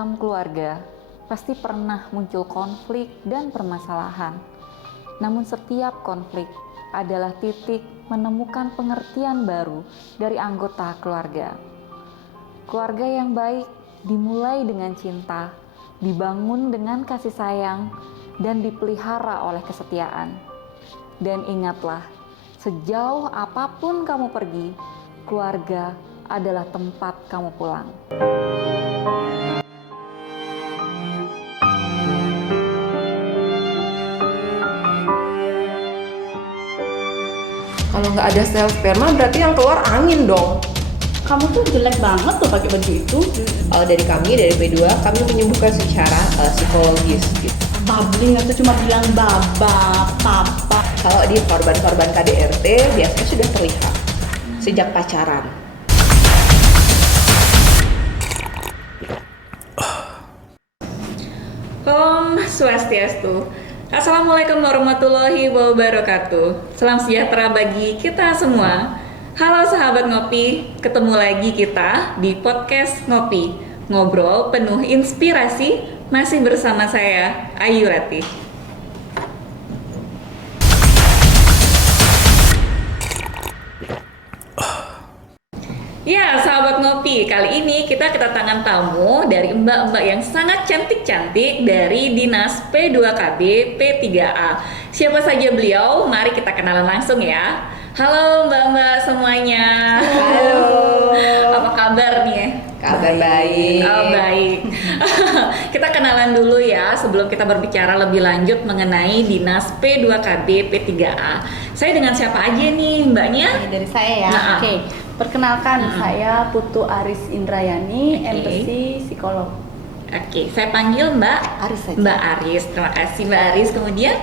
Dalam keluarga, pasti pernah muncul konflik dan permasalahan. Namun setiap konflik adalah titik menemukan pengertian baru dari anggota keluarga. Keluarga yang baik dimulai dengan cinta, dibangun dengan kasih sayang, dan dipelihara oleh kesetiaan. Dan ingatlah, sejauh apapun kamu pergi, keluarga adalah tempat kamu pulang. Kalau nggak ada sel sperma berarti yang keluar angin dong. Kamu tuh jelek banget tuh pakai baju itu. Dari kami, dari P2, kami menyembuhkan secara psikologis gitu. Babbling atau cuma bilang baba, papa. Kalau di korban-korban KDRT biasanya sudah terlihat sejak pacaran. Om Swastiastu. Assalamualaikum warahmatullahi wabarakatuh. Salam sejahtera bagi kita semua. Halo sahabat ngopi, ketemu lagi kita di podcast Ngopi. Ngobrol penuh inspirasi, masih bersama saya Ayu Ratih. Ya, sahabat ngopi, kali ini kita kedatangan tamu dari mbak-mbak yang sangat cantik-cantik dari Dinas P2KB P3A. Siapa saja beliau? Mari kita kenalan langsung ya. Halo mbak-mbak semuanya. Halo. Apa kabar nih? Kabar baik. Oh, baik. Kita kenalan dulu ya sebelum kita berbicara lebih lanjut mengenai Dinas P2KB P3A. Saya dengan siapa aja nih mbaknya? Dari saya ya. Nah, Oke. Perkenalkan, saya Putu Aris Indrayani, Oke. MPC psikolog. Oke, saya panggil Mbak Aris saja. Mbak Aris. Terima kasih Mbak Aris. Kemudian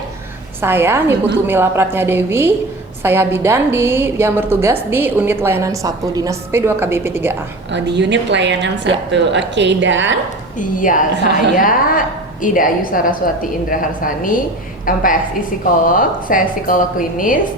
Saya Niputu Mila Pratnya Dewi, saya bidan yang bertugas di unit layanan 1 Dinas P2KB P3A. di unit layanan 1. Oke, dan Iya, saya Ida Ayu Saraswati Indra Harsani, MPSI psikolog, saya psikolog klinis.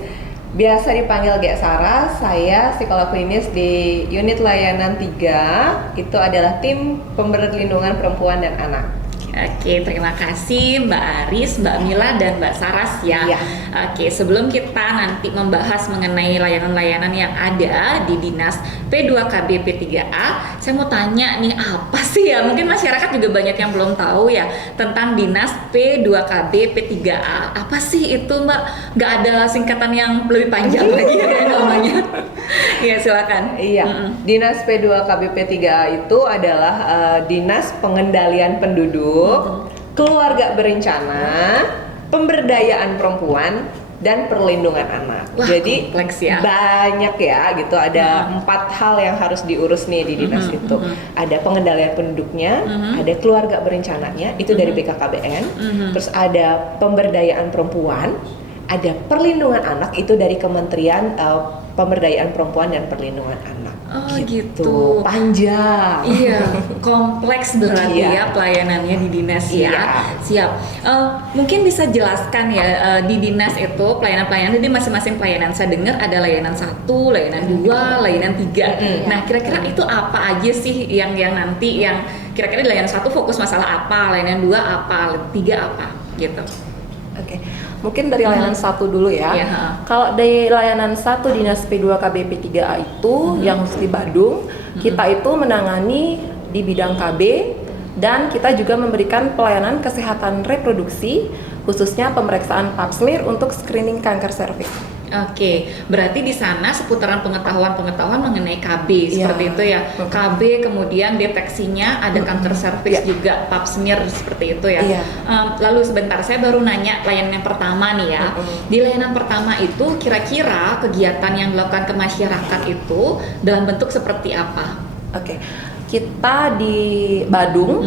Biasa dipanggil Gek Sarah, saya psikolog klinis di unit layanan 3. Itu adalah tim pemberlindungan perempuan dan anak. Oke, terima kasih Mbak Aris, Mbak Mila, dan Mbak Saras ya. Iya. Oke, sebelum kita nanti membahas mengenai layanan-layanan yang ada di Dinas P2KB P3A, saya mau tanya nih apa sih ya? Mungkin masyarakat juga banyak yang belum tahu ya tentang Dinas P2KB P3A. Apa sih itu Mbak? Nggak ada singkatan yang lebih panjang lagi ya namanya? Iya, silakan. Iya, Dinas P2KB P3A itu adalah Dinas Pengendalian Penduduk, Keluarga Berencana, Pemberdayaan Perempuan, dan Perlindungan Anak. Wah, Jadi kompleks ya. banyak ya gitu, ada 4 hal yang harus diurus nih di dinas itu. Ada pengendalian penduduknya, ada keluarga berencananya, itu dari BKKBN, terus ada pemberdayaan perempuan, ada perlindungan anak, itu dari Kementerian Pemberdayaan Perempuan dan Perlindungan Anak. Oh gitu. Panjang. Iya, kompleks berarti Iya. ya pelayanannya di dinas ya. Iya. Siap. Mungkin bisa jelaskan ya di dinas itu pelayanan-pelayanan, jadi masing-masing pelayanan saya dengar ada layanan 1, layanan 2, layanan 3. Nah, kira-kira itu apa aja sih yang nanti yang kira-kira di layanan 1 fokus masalah apa, layanan 2 apa, 3 apa gitu. Oke, mungkin dari layanan 1 dulu ya. Iya. Kalau dari layanan 1 Dinas P2KB P3A itu yang di Badung, kita itu menangani di bidang KB dan kita juga memberikan pelayanan kesehatan reproduksi, khususnya pemeriksaan pap smear untuk screening kanker serviks. Oke, berarti di sana seputaran pengetahuan mengenai KB seperti Iya. itu ya. KB kemudian deteksinya ada kanker serviks Iya. juga, pap smear seperti itu ya. Iya. Lalu sebentar, saya baru nanya layanan yang pertama nih ya. Di layanan pertama itu kira-kira kegiatan yang dilakukan ke masyarakat itu dalam bentuk seperti apa? Oke, kita di Badung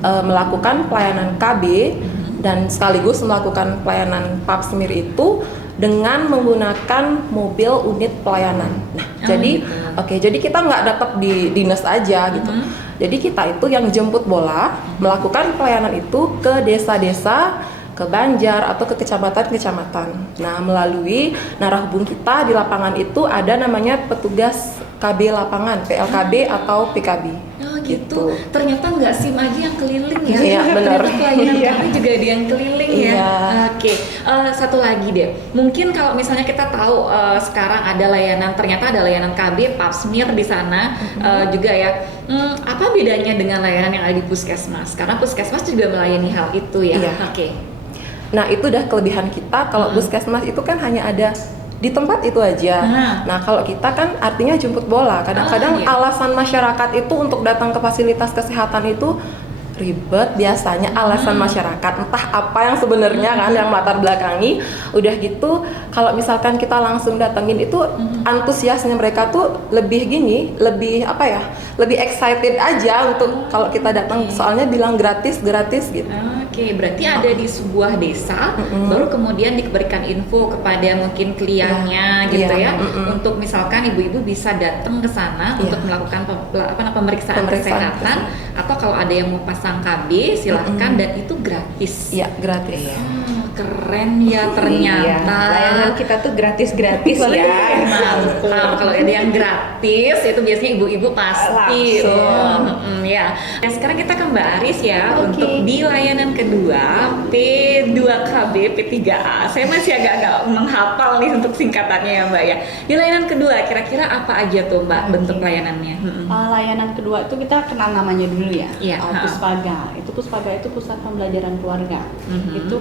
melakukan pelayanan KB dan sekaligus melakukan pelayanan pap smear itu dengan menggunakan mobil unit pelayanan. Nah, jadi kita nggak dapat di dinas aja gitu. Jadi kita itu yang jemput bola, melakukan pelayanan itu ke desa-desa, ke Banjar atau ke kecamatan-kecamatan. Nah, melalui narahubung kita di lapangan itu ada namanya petugas KB lapangan, PLKB atau PKB. Oh gitu. Ternyata nggak SIM aja yang keliling ya. Iya, benar. Ternyata pelayanan Iya. kami juga ada yang keliling ya. Iya. Oke. Satu lagi deh. Mungkin kalau misalnya kita tahu sekarang ada layanan, ternyata ada layanan KB Pap smear di sana juga ya. Apa bedanya dengan layanan yang ada di puskesmas? Karena puskesmas juga melayani hal itu ya. Iya. Oke. Nah, itu udah kelebihan kita. Kalau puskesmas itu kan hanya ada di tempat itu aja. Nah, kalau kita kan artinya jemput bola. Kadang-kadang Iya. alasan masyarakat itu untuk datang ke fasilitas kesehatan itu ribet, biasanya alasan masyarakat, entah apa yang sebenarnya kan yang latar belakangi. Udah gitu, kalau misalkan kita langsung datengin itu antusiasnya mereka tuh lebih gini, lebih apa ya, lebih excited aja untuk kalau kita datang, soalnya bilang gratis gitu. Oke, berarti ada di sebuah desa, baru kemudian diberikan info kepada mungkin kliennya gitu Iya. ya, untuk misalkan ibu-ibu bisa datang ke sana Iya. untuk melakukan pemeriksaan kesehatan, atau kalau ada yang mau pasang KB silahkan, dan itu gratis. Iya, gratis. Keren ya ternyata. Iya, layanan kita tuh gratis-gratis ya. Mantap. Kalau ada yang gratis itu biasanya ibu-ibu pasti. Langsung. Ya. Dan sekarang kita ke Mbak Aris ya, untuk di layanan kedua P2KB P3A. Saya masih agak-agak menghafal nih untuk singkatannya ya Mbak ya. Di layanan kedua kira-kira apa aja tuh Mbak bentuk layanannya? Layanan kedua itu kita kenal namanya dulu ya. Iya. Puspaga. Puspaga itu pusat pembelajaran keluarga. Itu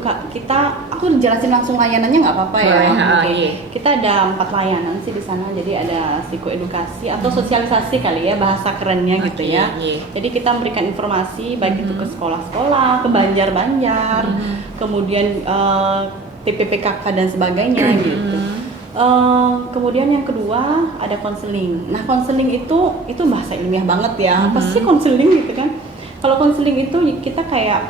aku jelasin langsung layanannya nggak apa-apa ya. Boleh, Oke. iya. Kita ada 4 layanan sih di sana. Jadi ada psikoedukasi atau sosialisasi kali ya, bahasa kerennya gitu Oke, ya. iya. Jadi kita memberikan informasi baik itu ke sekolah-sekolah, ke Banjar-Banjar, kemudian TPPKK dan sebagainya gitu. Kemudian yang kedua ada konseling. Nah, konseling itu bahasa ilmiah banget ya. Apa sih konseling gitu kan? Kalau konseling itu kita kayak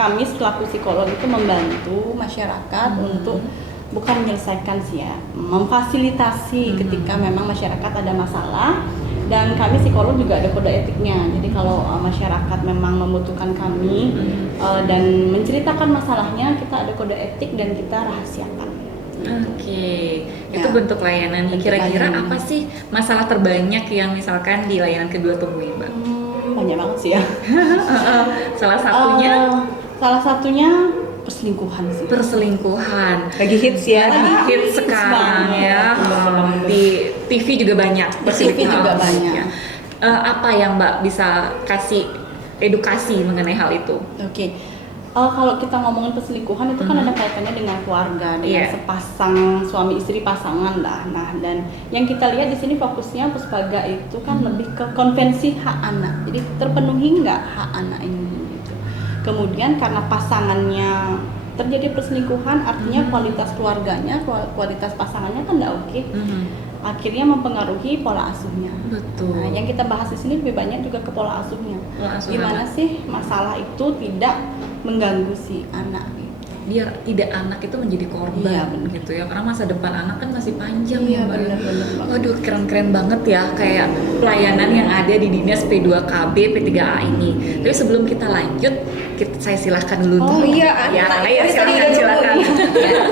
kami selaku psikolog itu membantu masyarakat untuk bukan menyelesaikan sih ya, memfasilitasi ketika memang masyarakat ada masalah, dan kami psikolog juga ada kode etiknya. Jadi kalau masyarakat memang membutuhkan kami dan menceritakan masalahnya, kita ada kode etik dan kita rahasiakan. Oke, itu Ya. bentuk layanan. Bentuk Kira-kira layanan. apa sih masalah terbanyak yang misalkan di layanan kedua temuin Mbak? Banyak banget sih ya. Salah satunya Salah satunya perselingkuhan sih. perselingkuhan. Lagi hits ya. Lagi hits sekarang banget. ya. Di TV juga banyak. TV juga banyak. Ya. Apa yang Mbak bisa kasih edukasi mengenai hal itu? Oke. Kalau kita ngomongin perselingkuhan itu kan ada kaitannya dengan keluarga, dengan Iya. sepasang suami istri pasangan lah. Nah, dan yang kita lihat di sini fokusnya Puspaga itu kan lebih ke konvensi hak anak. Jadi terpenuhi nggak hak anak ini gitu. Kemudian karena pasangannya terjadi perselingkuhan, artinya kualitas keluarganya, kualitas pasangannya kan nggak oke. Akhirnya mempengaruhi pola asuhnya. Betul. Nah, yang kita bahas di sini lebih banyak juga ke pola asuhnya. Pola asuh Gimana anak. sih masalah itu tidak mengganggu si anak gitu. Biar tidak anak itu menjadi korban Iya, benar. gitu ya, karena masa depan anak kan masih panjang Iya, ya Mbak. benar-benar banget. Waduh, keren-keren banget ya kayak pelayanan yang ada di Dinas P2KB P3A ini. Tapi sebelum kita lanjut, saya silahkan dulu. Oh iya, ya, anak. ya, Tadi silakan udah silakan. nunggu Ya.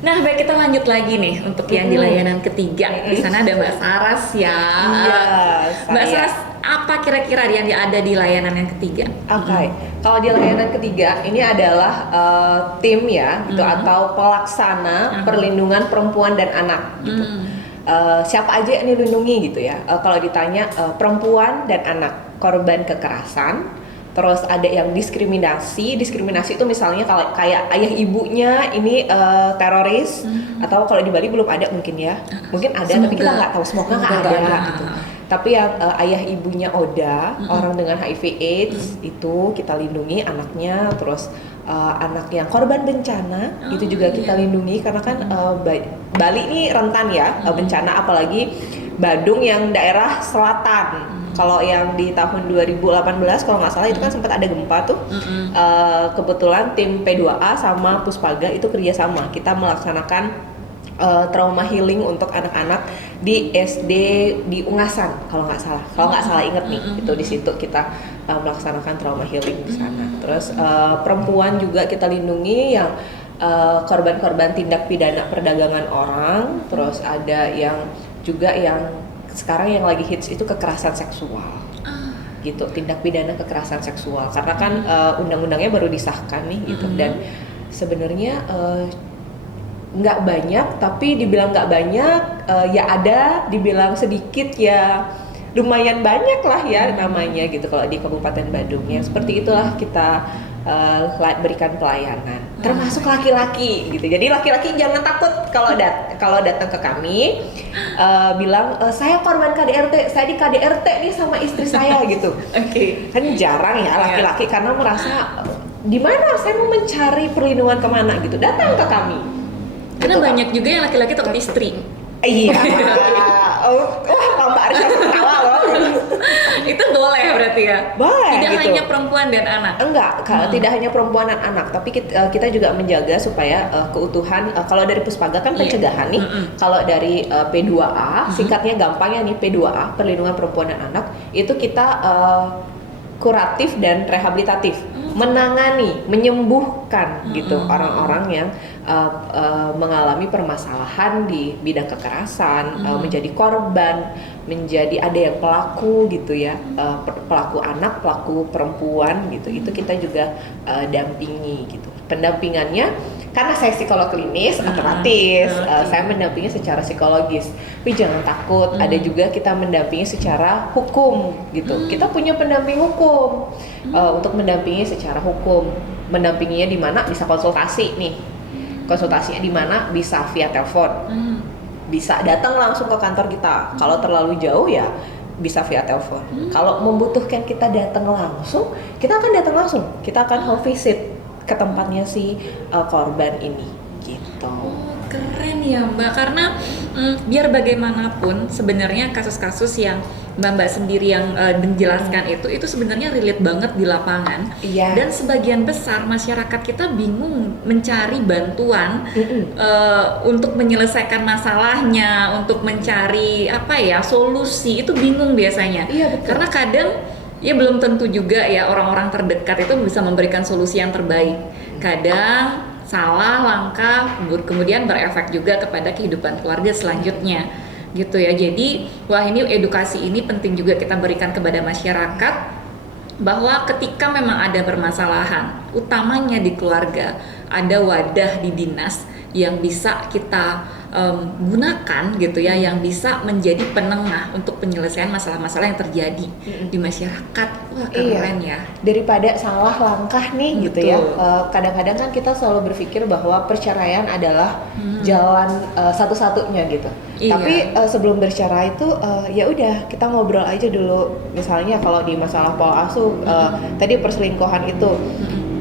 Nah, baik, kita lanjut lagi nih untuk yang di layanan ketiga. Di sana ada Mbak Saras ya. Iya, Mbak saya. Saras, apa kira-kira yang ada di layanan yang ketiga? Oke, kalau di layanan ketiga ini adalah tim ya, gitu, atau pelaksana perlindungan perempuan dan anak. Gitu. Siapa aja yang dilindungi gitu ya? Kalau ditanya perempuan dan anak korban kekerasan. Terus ada yang diskriminasi itu misalnya kalau kayak ayah ibunya ini teroris, atau kalau di Bali belum ada mungkin ya, mungkin ada tapi kita nggak tahu, semoga nggak ada gitu. Tapi yang ayah ibunya ODA, orang dengan HIV/AIDS itu kita lindungi anaknya. Terus anak yang korban bencana itu juga kita lindungi, karena kan Bali ini rentan ya bencana, apalagi Badung yang daerah selatan. Kalau yang di tahun 2018 kalau nggak salah itu kan sempat ada gempa tuh. Kebetulan tim P2A sama Puspaga itu kerjasama. Kita melaksanakan trauma healing untuk anak-anak di SD di Ungasan kalau nggak salah inget nih, itu di situ kita melaksanakan trauma healing di sana. Terus perempuan juga kita lindungi yang korban-korban tindak pidana perdagangan orang. Terus ada yang juga yang sekarang yang lagi hits itu kekerasan seksual gitu, tindak pidana kekerasan seksual, karena kan undang-undangnya baru disahkan nih gitu. Dan sebenarnya nggak banyak, tapi dibilang nggak banyak ya ada, dibilang sedikit ya lumayan banyak lah ya namanya gitu kalau di Kabupaten Badung. Ya seperti itulah kita berikan pelayanan, termasuk laki-laki gitu. Jadi laki-laki jangan takut kalau datang ke kami bilang saya korban KDRT, saya di KDRT nih sama istri saya gitu. Oke. Kan jarang ya laki-laki karena merasa di mana saya mau mencari perlindungan kemana gitu, datang ke kami. Karena Gitu, banyak juga yang laki-laki takut istri. Iya. Wah, Mbak Arisha ketawa loh. Itu boleh berarti ya? Boleh Tidak gitu. hanya perempuan dan anak. Enggak, tidak hanya perempuan dan anak, tapi kita juga menjaga supaya keutuhan. Kalau dari Puspaga kan pencegahan nih. Kalau dari P2A, singkatnya gampangnya nih P2A, perlindungan perempuan dan anak, itu kita kuratif dan rehabilitatif, menangani, menyembuhkan gitu orang-orang yang mengalami permasalahan di bidang kekerasan, menjadi korban, menjadi ada yang pelaku gitu ya, pelaku anak, pelaku perempuan gitu. Itu kita juga dampingi gitu. Pendampingannya karena saya psikolog klinis, otomatis saya mendampingi secara psikologis. Tapi jangan takut, ada juga kita mendampingi secara hukum gitu. Kita punya pendamping hukum untuk mendampingi secara hukum. Mendampinginya di mana? Bisa konsultasi nih. Konsultasinya di mana? Bisa via telepon. Bisa datang langsung ke kantor kita. Kalau terlalu jauh ya bisa via telepon. Kalau membutuhkan kita datang langsung, kita akan datang langsung. Kita akan home visit ke tempatnya si korban ini gitu. Oh, keren ya Mbak, karena biar bagaimanapun sebenarnya kasus-kasus yang Mbak sendiri yang menjelaskan itu sebenarnya relate banget di lapangan. Iya. Dan sebagian besar masyarakat kita bingung mencari bantuan untuk menyelesaikan masalahnya, untuk mencari solusi, itu bingung biasanya. Iya, betul. Karena kadang ya belum tentu juga ya orang-orang terdekat itu bisa memberikan solusi yang terbaik. Kadang salah langkah kemudian berefek juga kepada kehidupan keluarga selanjutnya gitu ya. Jadi wah, ini edukasi ini penting juga kita berikan kepada masyarakat bahwa ketika memang ada permasalahan utamanya di keluarga, ada wadah di dinas yang bisa kita gunakan gitu ya, yang bisa menjadi penengah untuk penyelesaian masalah-masalah yang terjadi di masyarakat. Wah, keren ya. Daripada salah langkah nih gitu ya. Kadang-kadang kan kita selalu berpikir bahwa perceraian adalah jalan satu-satunya gitu. Iya. Tapi sebelum bercerai itu ya udah kita ngobrol aja dulu. Misalnya kalau di masalah pola asuh tadi perselingkuhan itu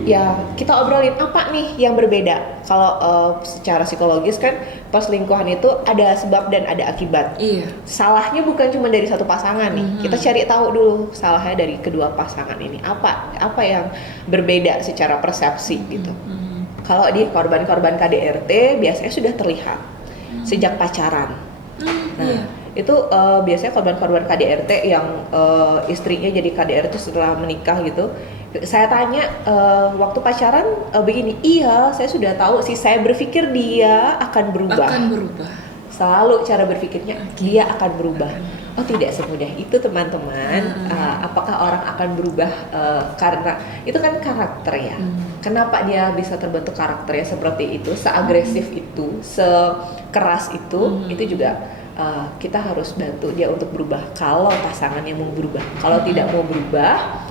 ya kita obrolin apa nih yang berbeda. Kalau secara psikologis kan perselingkuhan itu ada sebab dan ada akibat. Iya. Salahnya bukan cuma dari satu pasangan nih. Kita cari tahu dulu salahnya dari kedua pasangan ini. Apa yang berbeda secara persepsi gitu. Kalau di korban-korban KDRT biasanya sudah terlihat sejak pacaran. Nah, itu biasanya korban-korban KDRT yang istrinya jadi KDRT setelah menikah gitu. Saya tanya waktu pacaran begini, iya saya sudah tahu sih, saya berpikir dia akan berubah. Selalu cara berpikirnya dia akan berubah. Oh, tidak semudah itu teman-teman. Apakah orang akan berubah karena itu kan karakter ya. Kenapa dia bisa terbentuk karakternya seperti itu, seagresif itu, sekeras itu juga kita harus bantu dia untuk berubah kalau pasangannya mau berubah. Kalau tidak mau berubah,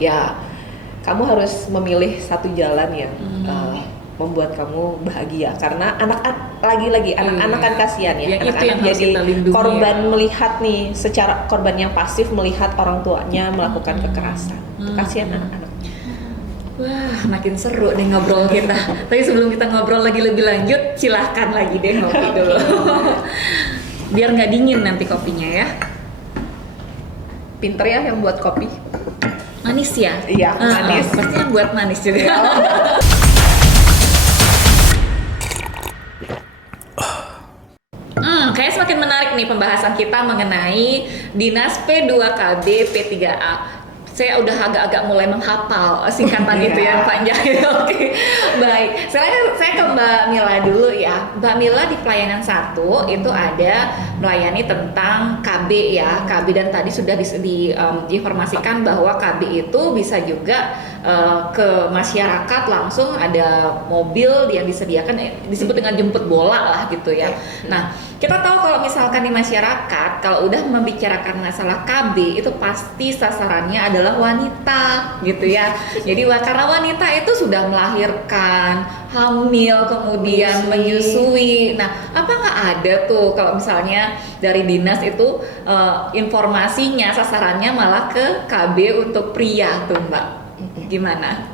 ya kamu harus memilih satu jalan yang membuat kamu bahagia, karena anak-anak kan kasihan ya, anak-anak jadi korban melihat nih, secara korban yang pasif melihat orang tuanya melakukan kekerasan. Itu kasihan anak-anak. Wah, makin seru deh ngobrol kita. Tapi sebelum kita ngobrol lagi lebih lanjut, silahkan lagi deh ngopi dulu. Biar nggak dingin nanti kopinya ya. Pinter ya yang buat kopi. Manis ya? Iya, manis. Pasti yang buat manis juga. Kayaknya semakin menarik nih pembahasan kita mengenai Dinas P2KB P3A. Saya udah agak-agak mulai menghafal singkatan itu yang panjang. Oke, baik. Saya ke Mbak Mila dulu ya. Mbak Mila di pelayanan 1 itu ada melayani tentang KB ya. KB dan tadi sudah diinformasikan bahwa KB itu bisa juga ke masyarakat langsung, ada mobil yang disediakan disebut dengan jemput bola lah gitu ya. Nah, kita tahu kalau misalkan di masyarakat kalau udah membicarakan masalah KB itu pasti sasarannya adalah wanita gitu ya. Jadi karena wanita itu sudah melahirkan, hamil, kemudian menyusui. Nah, apa nggak ada tuh kalau misalnya dari dinas itu informasinya sasarannya malah ke KB untuk pria tuh Mbak? Gimana?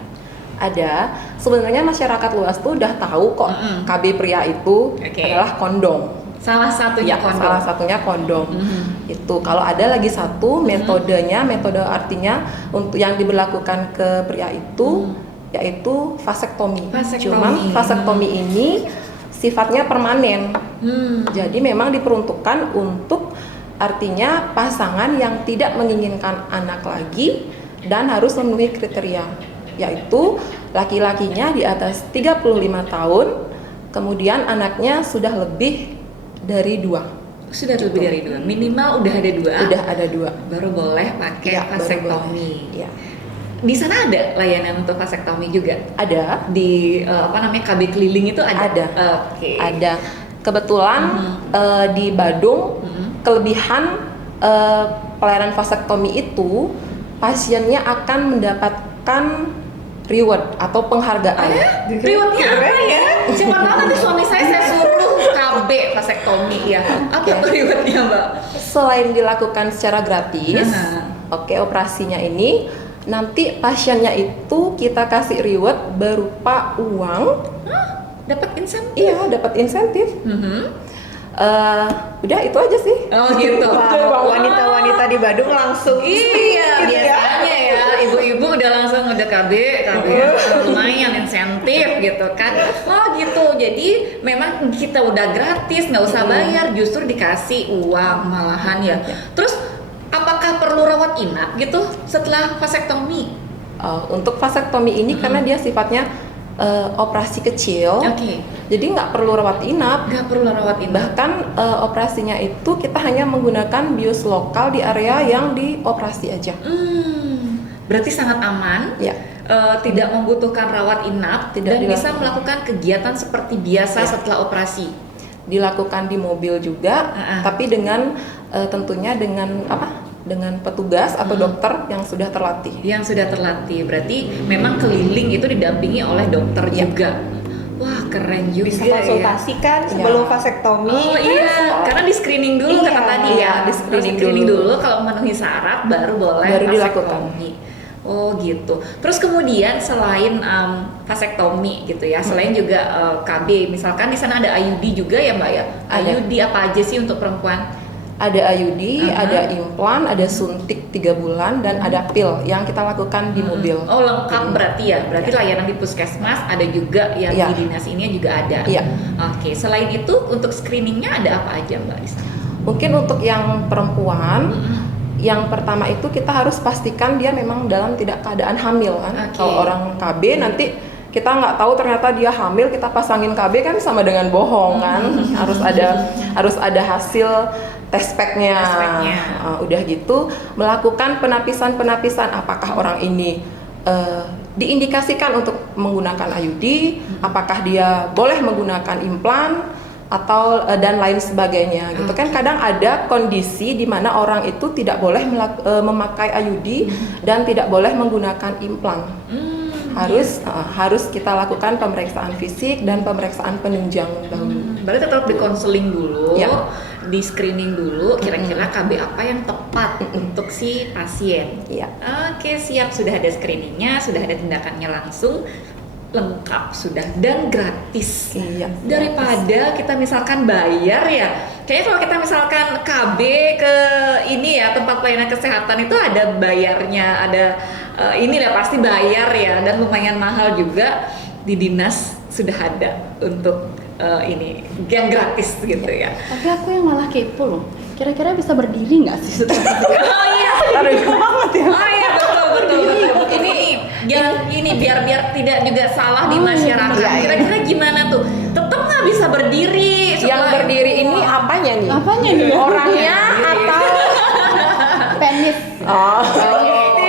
Ada. Sebenarnya masyarakat luas tuh udah tahu kok KB pria itu adalah kondom. Salah satunya kondom. Salah satunya kondom. Itu kalau ada lagi satu metodenya, metode artinya untuk yang diberlakukan ke pria itu yaitu vasektomi. Cuman vasektomi ini sifatnya permanen. Jadi memang diperuntukkan untuk artinya pasangan yang tidak menginginkan anak lagi dan harus memenuhi kriteria, yaitu laki-lakinya di atas 35 tahun, kemudian anaknya sudah lebih dari 2. Sudah lebih dari 2, minimal udah ada 2. Udah ada 2. Baru boleh pakai vasektomi. Ya. Di sana ada layanan untuk vasektomi juga? Ada. Di KB keliling itu ada? Ada. Oke. Ada. Kebetulan di Badung kelebihan pelayanan vasektomi itu pasiennya akan mendapatkan reward atau penghargaan. Rewardnya apa ya? Cuma nanti suami saya suruh KB vasektomi ya. Apa tuh rewardnya Mbak? Selain dilakukan secara gratis, operasinya ini nanti pasiennya itu kita kasih reward berupa uang. Dapat insentif? Iya, dapat insentif. Udah itu aja sih. Oh gitu. Wanita-wanita di Badung langsung iya biasanya ya ibu-ibu udah langsung udah KB lumayan insentif gitu kan. Oh gitu. Jadi memang kita udah gratis, nggak usah bayar, justru dikasih uang malahan ya. Terus apakah perlu rawat inap gitu setelah vasektomi? Untuk vasektomi ini karena dia sifatnya operasi kecil, jadi nggak perlu rawat inap. Bahkan operasinya itu kita hanya menggunakan bius lokal di area yang dioperasi aja. Berarti sangat aman. Ya. Tidak membutuhkan rawat inap dan bisa melakukan kegiatan seperti biasa setelah operasi. Dilakukan di mobil juga, tapi dengan tentunya dengan petugas atau dokter yang sudah terlatih. Berarti memang keliling itu didampingi oleh dokter juga. Wah, keren juga. Bisa konsultasi kan sebelum vasektomi. Oh iya, karena di screening dulu kata tadi ya. Di screening dulu kalau memenuhi syarat baru boleh vasektomi. Oh gitu. Terus kemudian selain vasektomi gitu ya, selain juga KB, misalkan di sana ada IUD juga ya Mbak ya? IUD apa aja sih untuk perempuan? Ada IUD, ada implan, ada suntik 3 bulan, dan ada pil yang kita lakukan di mobil. Oh lengkap berarti ya? Berarti layanan di puskesmas ada juga, yang di dinas ini juga ada? Iya. Oke, selain itu untuk screeningnya ada apa aja Mbak di sana? Mungkin untuk yang perempuan, yang pertama itu kita harus pastikan dia memang dalam tidak keadaan hamil kan. Kalau orang KB nanti kita nggak tahu ternyata dia hamil, kita pasangin KB kan sama dengan bohong kan. harus ada hasil tes packnya. Udah gitu melakukan penapisan apakah orang ini diindikasikan untuk menggunakan IUD, apakah dia boleh menggunakan implan atau dan lain sebagainya gitu kan. Kadang ada kondisi di mana orang itu tidak boleh memakai IUD dan tidak boleh menggunakan implan. Harus kita lakukan pemeriksaan fisik dan pemeriksaan penunjang dahulu. Berarti tetap di konseling dulu, di screening dulu, kira-kira KB apa yang tepat untuk si pasien. Oke, siap, sudah ada screeningnya, sudah ada tindakannya langsung, lengkap sudah, dan gratis. Daripada kita misalkan bayar ya, kayaknya kalau kita misalkan KB ke ini ya, tempat pelayanan kesehatan itu ada bayarnya, ada ini udah pasti bayar ya, dan lumayan mahal juga. Di dinas sudah ada untuk ini yang gratis gitu ya. Tapi aku yang malah kepo loh. Kira-kira bisa berdiri nggak sih setelah Oh iya, banget ya. oh iya betul. Ini biar tidak juga salah di masyarakat. iya. Kira-kira gimana tuh? Tetap nggak bisa berdiri. Yang setelah- berdiri ini apanya nih? Apanya nih? Orangnya atau Penis. oh,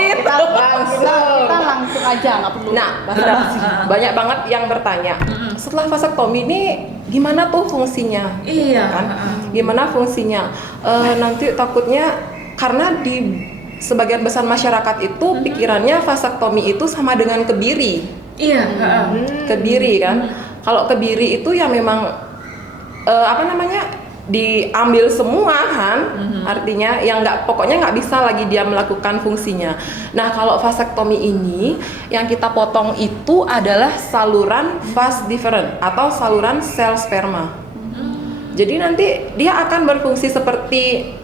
Kita langsung aja, nggak perlu Nah, basa-basi. banyak banget yang bertanya. Setelah vasektomi ini gimana tuh fungsinya? Iya. Kan? Gimana fungsinya? Nanti takutnya karena di sebagian besar masyarakat itu pikirannya vasektomi itu sama dengan kebiri. Iya. Kebiri kan. Kalau kebiri itu ya memang diambil semua kan, artinya yang pokoknya nggak bisa lagi dia melakukan fungsinya. Nah kalau vasektomi ini yang kita potong itu adalah saluran vas deferens atau saluran sel sperma. Jadi nanti dia akan berfungsi seperti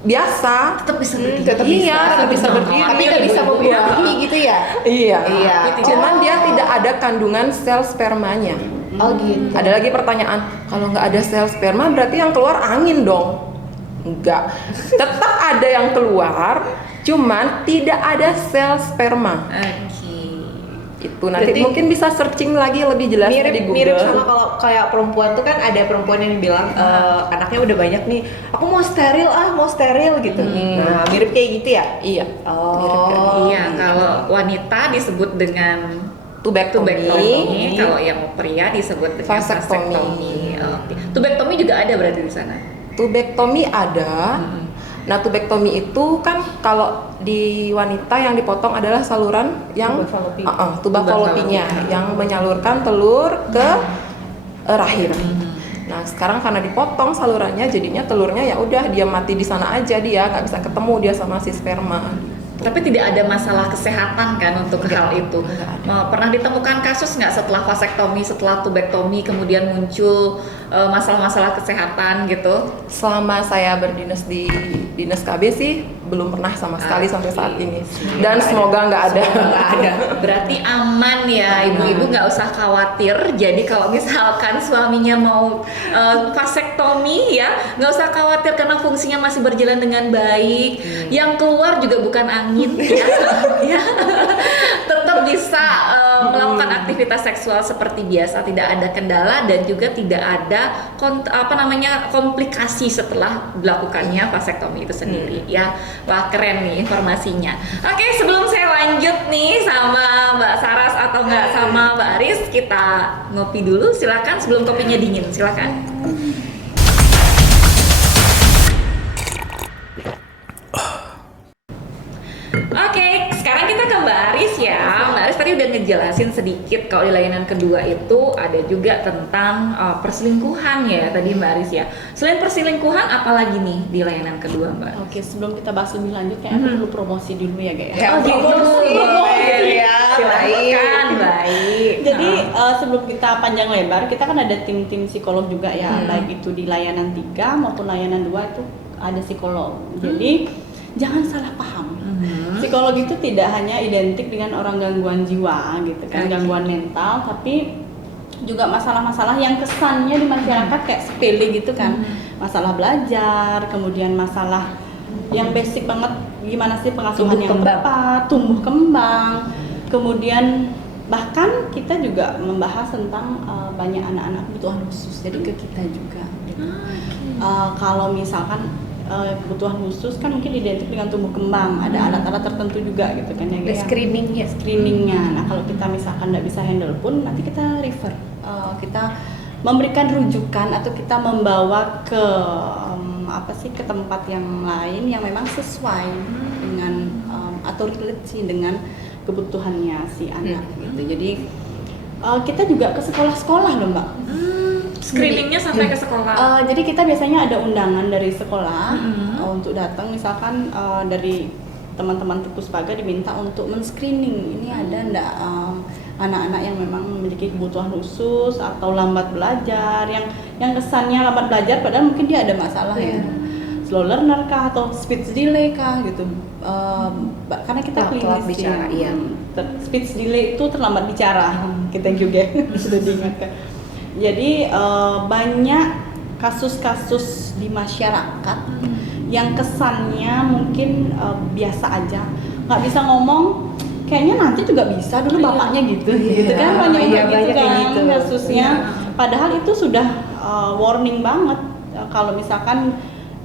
biasa. Tetap bisa berdiri. tetap Iya, tetap bisa berdiri. Tapi nggak bisa membuahi gitu ya? Iya. Iya. Cuman dia tidak ada kandungan sel spermanya. Oh gitu. Ada lagi pertanyaan, kalau nggak ada sel sperma berarti yang keluar angin dong? Enggak, tetap ada yang keluar, cuman tidak ada sel sperma. Oke. Itu nanti Berarti mungkin bisa searching lagi lebih jelas di Google. mirip sama kalau kayak perempuan tuh kan ada perempuan yang bilang anaknya udah banyak nih, aku mau steril gitu. Nah mirip kayak gitu ya. Iya. Mirip kayak gitu. Iya, kalau wanita disebut dengan Tubektomi. kalau yang pria disebut dengan Vasektomi. vasektomi. Oke. Tubektomi juga ada berarti di sana. Tubektomi ada. Nah, tubektomi itu kan kalau di wanita yang dipotong adalah saluran yang Tuba falopi. tuba falopinya yang menyalurkan telur ke rahim. Nah, sekarang karena dipotong salurannya jadinya telurnya ya udah dia mati di sana aja, dia nggak bisa ketemu dia sama si sperma. Tapi tidak ada masalah kesehatan kan untuk hal itu. Pernah ditemukan kasus nggak setelah vasektomi, setelah tubektomi kemudian muncul masalah-masalah kesehatan gitu? Selama saya berdinas di dinas KB sih belum pernah sama sekali sampai saat ini. Dan semoga nggak ada. Nggak ada. Berarti aman ya, ibu-ibu nggak usah khawatir. Jadi kalau misalkan suaminya mau vasektomi ya, nggak usah khawatir karena fungsinya masih berjalan dengan baik. Yang keluar juga bukan angin ya, ya. Tetap bisa melakukan aktivitas seksual seperti biasa, tidak ada kendala dan juga tidak ada komplikasi setelah dilakukannya vasektomi itu sendiri ya. Wah keren nih informasinya. Oke, sebelum saya lanjut nih sama Mbak Saras atau nggak sama Mbak Aris, kita ngopi dulu silakan sebelum kopinya dingin, silakan. Oke, sekarang kita ke Mbak Aris ya. Mbak Aris tadi udah ngejelasin sedikit kalau di layanan kedua itu ada juga tentang perselingkuhan ya tadi Mbak Aris ya. Selain perselingkuhan, apalagi nih di layanan kedua Mbak? Oke, sebelum kita bahas lebih lanjut kayaknya aku perlu promosi dulu ya guys. Oh gitu. Ya, Silakan, baik. Jadi sebelum kita panjang lebar, kita kan ada tim-tim psikolog juga ya, baik itu di layanan 3 maupun layanan 2 itu ada psikolog. Jadi jangan salah paham. Psikolog itu tidak hanya identik dengan orang gangguan jiwa gitu kan, gangguan mental, tapi juga masalah-masalah yang kesannya di masyarakat kayak sepele gitu kan. Masalah belajar, kemudian masalah yang basic banget, gimana sih pengasuhan Tumbuh yang kembang. tepat, tumbuh kembang. Kemudian bahkan kita juga membahas tentang banyak anak-anak kebutuhan khusus, jadi ke kita juga gitu. Kalau misalkan kebutuhan khusus kan mungkin identik dengan tumbuh kembang, ada alat-alat tertentu juga gitu kan ya Ada kayak screeningnya. screeningnya. Nah kalau kita misalkan nggak bisa handle pun nanti kita refer, kita memberikan rujukan atau kita membawa ke ke tempat yang lain yang memang sesuai dengan atau relate sih dengan kebutuhannya si anak gitu. Jadi kita juga ke sekolah-sekolah loh Mbak. Screeningnya sampai ke sekolah. Jadi kita biasanya ada undangan dari sekolah untuk datang, misalkan dari teman-teman Puspaga diminta untuk men-screening ini ada ndak anak-anak yang memang memiliki kebutuhan khusus atau lambat belajar, yang kesannya lambat belajar padahal mungkin dia ada masalah ya, slow learner kah atau speech delay kah gitu. Karena kita Telat klinis bicara, ya. iya. Speech delay itu terlambat bicara, kita juga sudah diingatkan. Jadi banyak kasus-kasus di masyarakat yang kesannya mungkin biasa aja, nggak bisa ngomong, kayaknya nanti juga bisa, dulu bapaknya gitu, gitu kan, banyak iya, gitu banyak kan kayak gitu. kasusnya. Padahal itu sudah warning banget. Kalau misalkan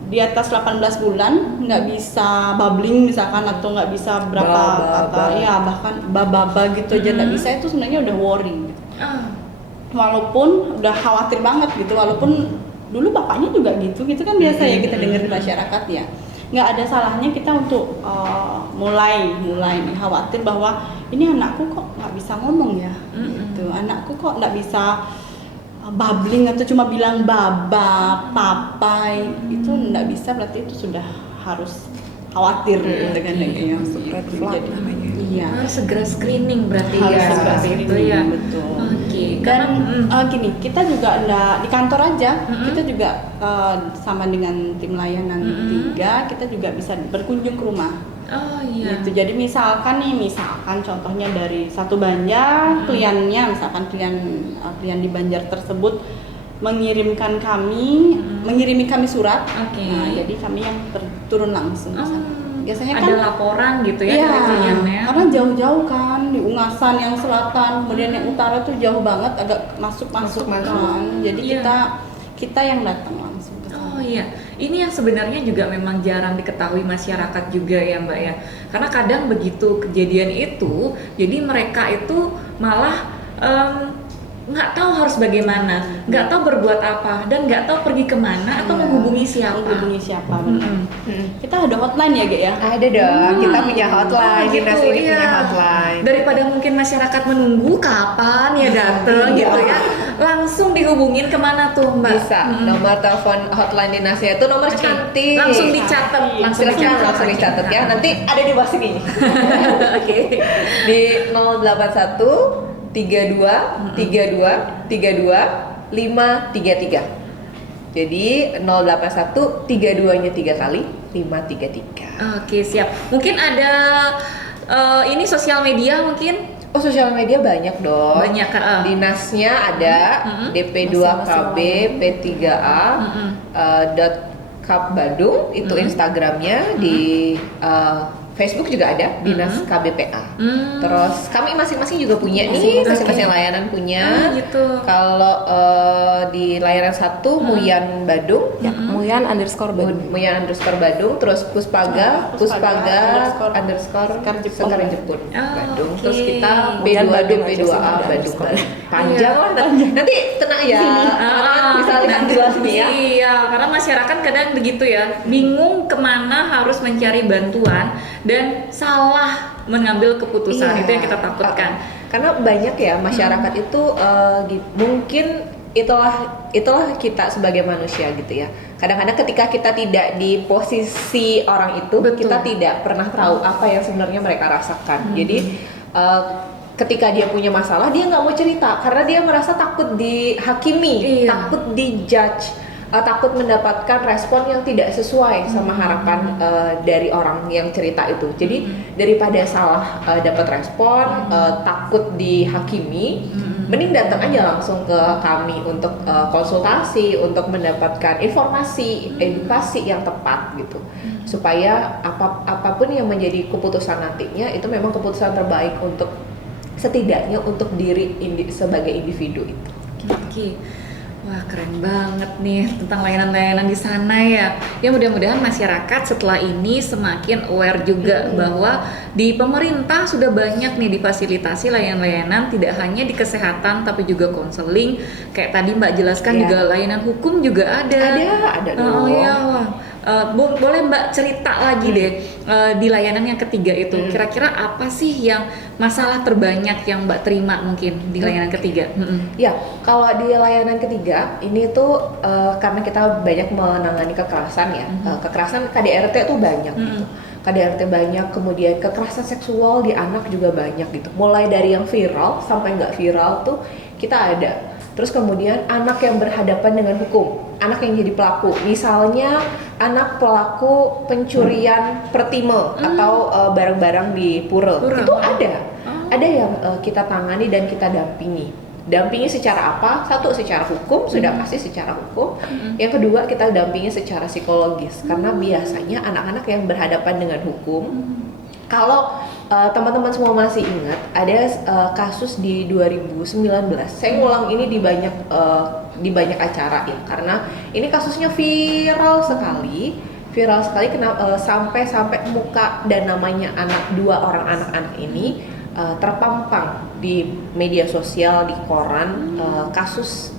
di atas 18 bulan nggak bisa babbling misalkan, atau nggak bisa berapa kata, ya bahkan baba gitu aja nggak bisa, itu sebenarnya udah warning. Walaupun udah khawatir banget gitu, walaupun dulu bapaknya juga gitu kan biasa ya kita dengar di masyarakat ya. Nggak ada salahnya kita untuk mulai nih khawatir bahwa ini anakku kok nggak bisa ngomong ya, gitu. Anakku kok nggak bisa babbling atau cuma bilang baba, papai, itu nggak bisa, berarti itu sudah harus khawatir dengan yang red flag namanya. Iya. Harus segera screening berarti Harus ya, segera seperti itu screening, ya. betul. Oke. Dan Karena gini, kita juga di kantor aja, kita juga sama dengan tim layanan 3, kita juga bisa berkunjung ke rumah. oh iya. Gitu. Jadi misalkan contohnya dari satu Banjar, kliennya misalkan klien di Banjar tersebut mengirimi kami surat. Oke. Nah, jadi kami yang turun langsung ke sana. Biasanya ada kan laporan gitu ya iya, dari kliennya. karena jauh-jauh kan, di Ungasan yang selatan, kemudian yang utara tuh jauh banget, agak masuk kan. Jadi Iya. kita yang datang langsung ke sana. Oh iya, ini yang sebenarnya juga memang jarang diketahui masyarakat juga ya Mbak ya. Karena kadang begitu kejadian itu, jadi mereka itu malah nggak tahu harus bagaimana, nggak tahu berbuat apa, dan nggak tahu pergi kemana atau menghubungi siapa. Benar. Kita ada hotline ya, Ge ya? Ada dong, kita punya hotline, gitu, dinas ini punya iya. hotline. Daripada mungkin masyarakat menunggu kapan ya dateng gitu ya, langsung dihubungin kemana tuh Mbak? Bisa, nomor telepon hotline dinasnya itu nomor Oke. cantik. Langsung dicatat, langsung dicatat ya. Nanti ada di bawah sini. Oke. Di 081 32 32 32 533. Jadi 081 32-nya 3 kali 533. Oke, siap. Mungkin ada ini sosial media mungkin? Oh, sosial media banyak dong. Banyak, Dinasnya ada DP2KB P3A .Kap Badung, itu Instagramnya. Di Facebook juga ada Dinas KBPA. Terus kami masing-masing juga punya nih, masing-masing layanan punya. Gitu. Kalau di layanan 1 Muyan Badung, Ya, Muyan _Badung. Muyan _Badung, terus Puspaga Sekar Jepun. Sekar Jepun Badung. oke. Terus kita Muyan B2 Badung aja DP2A sih, ada Badung. underscore. Panjang lah. Nanti tenang ya. Teman-teman bisa lihat jelas nih ya. Iya, karena masyarakat kadang begitu ya, bingung kemana harus mencari bantuan dan salah mengambil keputusan. Iya. Itu yang kita takutkan. Karena banyak ya masyarakat itu mungkin itulah kita sebagai manusia gitu ya. Kadang-kadang ketika kita tidak di posisi orang itu, Betul. kita tidak pernah tahu apa yang sebenarnya mereka rasakan. Jadi ketika dia punya masalah, dia nggak mau cerita karena dia merasa takut dihakimi, Iya. takut dijudge, takut mendapatkan respon yang tidak sesuai sama harapan dari orang yang cerita itu. Jadi daripada salah dapat respon, takut dihakimi, mending datang aja langsung ke kami untuk konsultasi, untuk mendapatkan informasi, edukasi yang tepat gitu. Supaya apapun yang menjadi keputusan nantinya itu memang keputusan terbaik untuk setidaknya untuk diri sebagai individu itu. Oke. Wah, keren banget nih tentang layanan-layanan di sana ya. Ya mudah-mudahan masyarakat setelah ini semakin aware juga bahwa di pemerintah sudah banyak nih difasilitasi layanan-layanan, tidak hanya di kesehatan tapi juga konseling. Kayak tadi Mbak jelaskan Iya. juga layanan hukum juga ada. Ada Oh dong. iya, wah. Boleh Mbak cerita lagi deh di layanan yang ketiga itu. Kira-kira apa sih yang masalah terbanyak yang Mbak terima mungkin di layanan ketiga? Ya, kalau di layanan ketiga ini tuh karena kita banyak menangani kekerasan ya, kekerasan KDRT tuh banyak gitu. KDRT banyak, kemudian kekerasan seksual di anak juga banyak gitu. Mulai dari yang viral sampai nggak viral tuh kita ada. Terus kemudian anak yang berhadapan dengan hukum, anak yang jadi pelaku, misalnya anak pelaku pencurian pertime atau barang-barang di pura, itu ada yang kita tangani dan kita dampingi. dampingi secara apa? Satu, secara hukum, sudah pasti secara hukum. Yang kedua, kita dampingi secara psikologis, karena biasanya anak-anak yang berhadapan dengan hukum, kalau teman-teman semua masih ingat, ada kasus di 2019. Saya ngulang ini di banyak acara ya, karena ini kasusnya viral sekali sampai muka dan namanya dua orang anak-anak ini terpampang di media sosial, di koran, kasus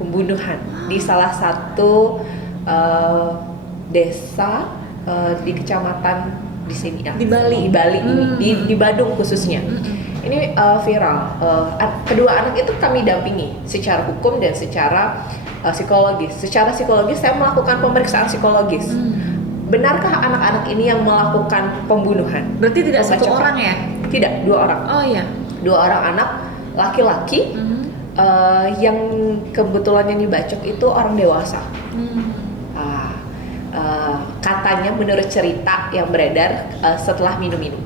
pembunuhan di salah satu desa di kecamatan di sini ya, di Bali ini, di Badung khususnya. Ini viral. Kedua anak itu kami dampingi secara hukum dan secara psikologis. Secara psikologis saya melakukan pemeriksaan psikologis. Benarkah anak-anak ini yang melakukan pembunuhan? Berarti tidak satu orang ya? Tidak, 2 orang. Oh iya. 2 orang anak laki-laki yang kebetulan yang dibacok itu orang dewasa. Katanya menurut cerita yang beredar setelah minum-minum.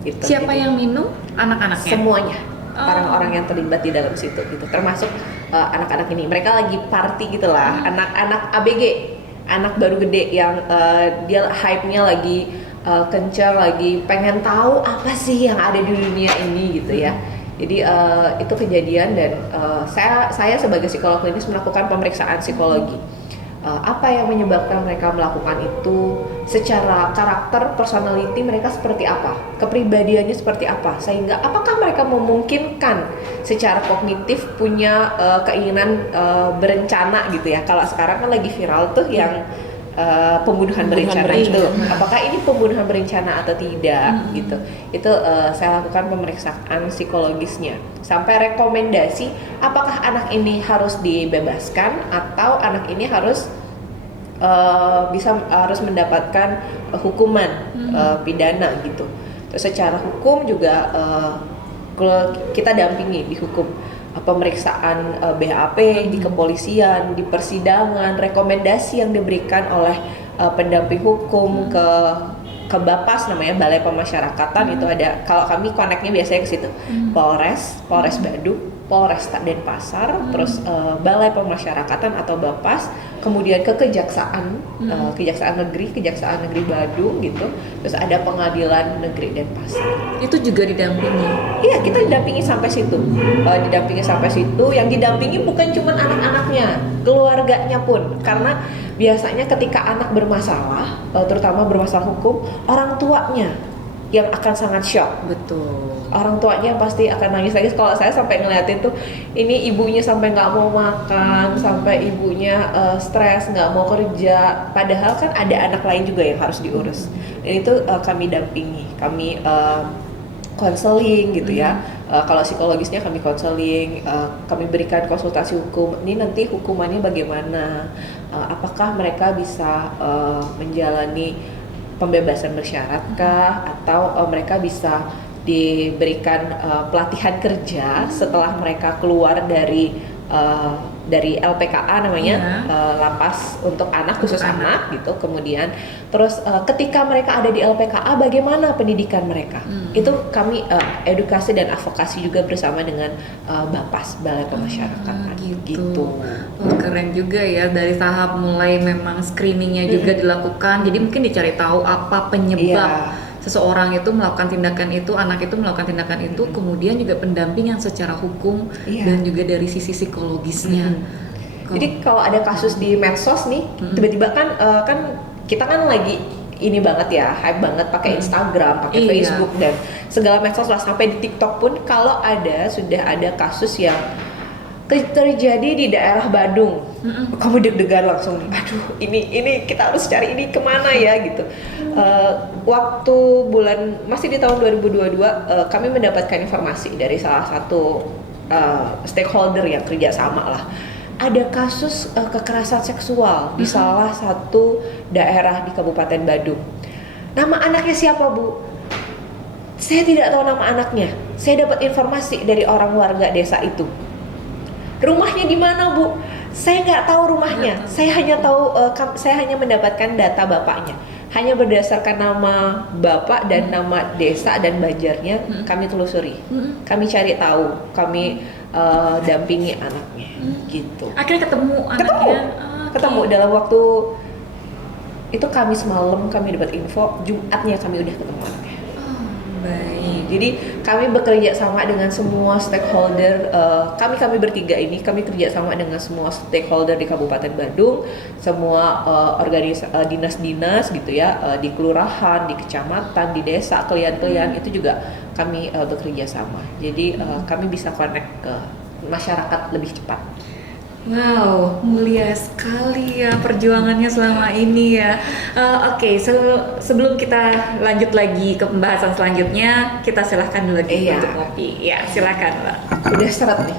Gitu. Siapa yang minum? Anak-anaknya? Semuanya. Orang-orang yang terlibat di dalam situ gitu. Termasuk anak-anak ini. Mereka lagi party gitu lah. Anak-anak ABG. Anak baru gede yang dia hype-nya lagi kencang, lagi pengen tahu apa sih yang ada di dunia ini gitu ya. Jadi itu kejadian dan saya sebagai psikolog klinis melakukan pemeriksaan psikologi. Apa yang menyebabkan mereka melakukan itu, secara karakter, personality mereka seperti apa, kepribadiannya seperti apa, sehingga apakah mereka memungkinkan secara kognitif punya keinginan berencana gitu ya. Kalau sekarang kan lagi viral tuh yang pembunuhan berencana itu, apakah ini pembunuhan berencana atau tidak gitu. Itu saya lakukan pemeriksaan psikologisnya sampai rekomendasi apakah anak ini harus dibebaskan atau anak ini harus harus mendapatkan hukuman pidana gitu. Terus secara hukum juga kita dampingi di hukum, pemeriksaan BAP di kepolisian, di persidangan, rekomendasi yang diberikan oleh pendamping hukum ke Bapas, namanya Balai Pemasyarakatan. Itu ada, kalau kami koneknya biasanya ke situ, Polres Badung, Polres Denpasar, terus Balai Pemasyarakatan atau Bapas, kemudian ke Kejaksaan Kejaksaan Negeri Badung gitu, terus ada Pengadilan Negeri Denpasar. Itu juga didampingi? Iya, kita didampingi sampai situ. Yang didampingi bukan cuma anak-anaknya, keluarganya pun, karena biasanya ketika anak bermasalah, terutama bermasalah hukum, orang tuanya yang akan sangat shock. Betul. Orang tuanya pasti akan nangis. Kalau saya sampai ngeliatin tuh, ini ibunya sampai nggak mau makan, sampai ibunya stres, nggak mau kerja. Padahal kan ada anak lain juga yang harus diurus. Dan itu kami dampingi, kami konseling gitu ya. Kalau psikologisnya kami konseling, kami berikan konsultasi hukum. Ini nanti hukumannya bagaimana? Apakah mereka bisa menjalani pembebasan bersyarat kah, atau mereka bisa diberikan pelatihan kerja setelah mereka keluar dari LPKA namanya, lapas untuk anak, khusus anak gitu. Kemudian terus ketika mereka ada di LPKA, bagaimana pendidikan mereka? Itu kami edukasi dan advokasi juga bersama dengan Bapas, Balai Pemasyarakatan gitu. Oh, keren juga ya, dari tahap mulai memang screeningnya juga dilakukan. Jadi mungkin dicari tahu apa penyebab seseorang itu melakukan tindakan itu, anak itu melakukan tindakan itu, kemudian juga pendampingan secara hukum dan juga dari sisi psikologisnya. Jadi kalau ada kasus di medsos nih, tiba-tiba kan kita kan lagi ini banget ya, hype banget pakai Instagram, pakai Facebook dan segala medsos lah, sampai di TikTok pun kalau sudah ada kasus yang terjadi di daerah Badung, kamu deg-degan langsung, aduh ini kita harus cari ini kemana ya gitu. Waktu masih di tahun 2022, kami mendapatkan informasi dari salah satu stakeholder yang kerja sama lah, ada kasus kekerasan seksual di salah satu daerah di Kabupaten Badung. Nama anaknya siapa, Bu? Saya tidak tahu nama anaknya. Saya dapat informasi dari orang warga desa itu. Rumahnya di mana, Bu? Saya nggak tahu rumahnya. Saya hanya mendapatkan data bapaknya. hanya berdasarkan nama bapak dan nama desa dan banjarnya kami telusuri, kami cari tahu, kami dampingi anaknya, gitu. Akhirnya ketemu anaknya. Ketemu dalam waktu itu Kamis malam kami dapat info, Jumatnya kami udah ketemu anaknya. Baik. Jadi kami bekerja sama dengan semua stakeholder, kami bertiga ini kami kerja sama dengan semua stakeholder di Kabupaten Badung, semua dinas-dinas gitu ya, di kelurahan, di kecamatan, di desa, klien-klien itu juga kami bekerja sama. Jadi kami bisa connect ke masyarakat lebih cepat. Wow, mulia sekali ya perjuangannya selama ini ya. Oke, sebelum kita lanjut lagi ke pembahasan selanjutnya, kita silahkan dulu lagi Iya. untuk kopi. Ya, silakan Mbak. Udah seret nih.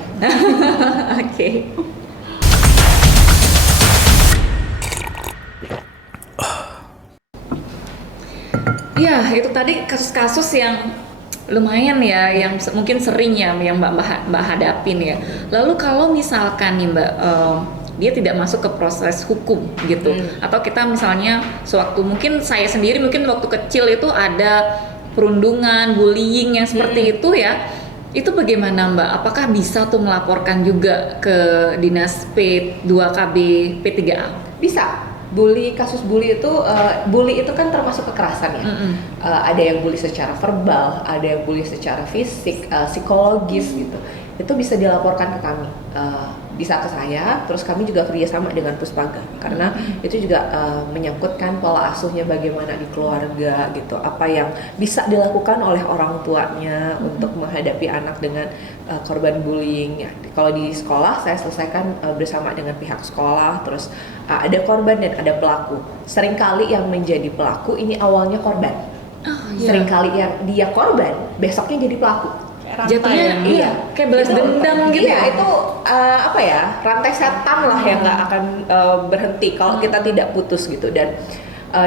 Oke. Ya, itu tadi kasus-kasus yang lumayan ya, yang mungkin sering ya yang Mbak hadapin ya. Lalu kalau misalkan nih Mbak, dia tidak masuk ke proses hukum gitu, atau kita misalnya sewaktu mungkin saya sendiri mungkin waktu kecil itu ada perundungan, bullying yang seperti itu ya, itu bagaimana Mbak? Apakah bisa tuh melaporkan juga ke Dinas P2KB P3A? Bisa. Kasus bully itu kan termasuk kekerasan ya. Ada yang bully secara verbal, ada yang bully secara fisik, psikologis gitu. Itu bisa dilaporkan ke kami, bisa ke saya. Terus kami juga kerjasama dengan Puspaga karena itu juga menyangkutkan pola asuhnya bagaimana di keluarga gitu. Apa yang bisa dilakukan oleh orang tuanya untuk menghadapi anak dengan korban bullying. Ya, kalau di sekolah saya selesaikan bersama dengan pihak sekolah. Terus ada korban dan ada pelaku. Seringkali yang menjadi pelaku ini awalnya korban. Seringkali yang dia korban besoknya jadi pelaku. Jatuhnya Iya, kayak balas dendam gitu iya, ya. itu apa ya, rantai setan lah yang nggak akan berhenti kalau kita tidak putus gitu. Dan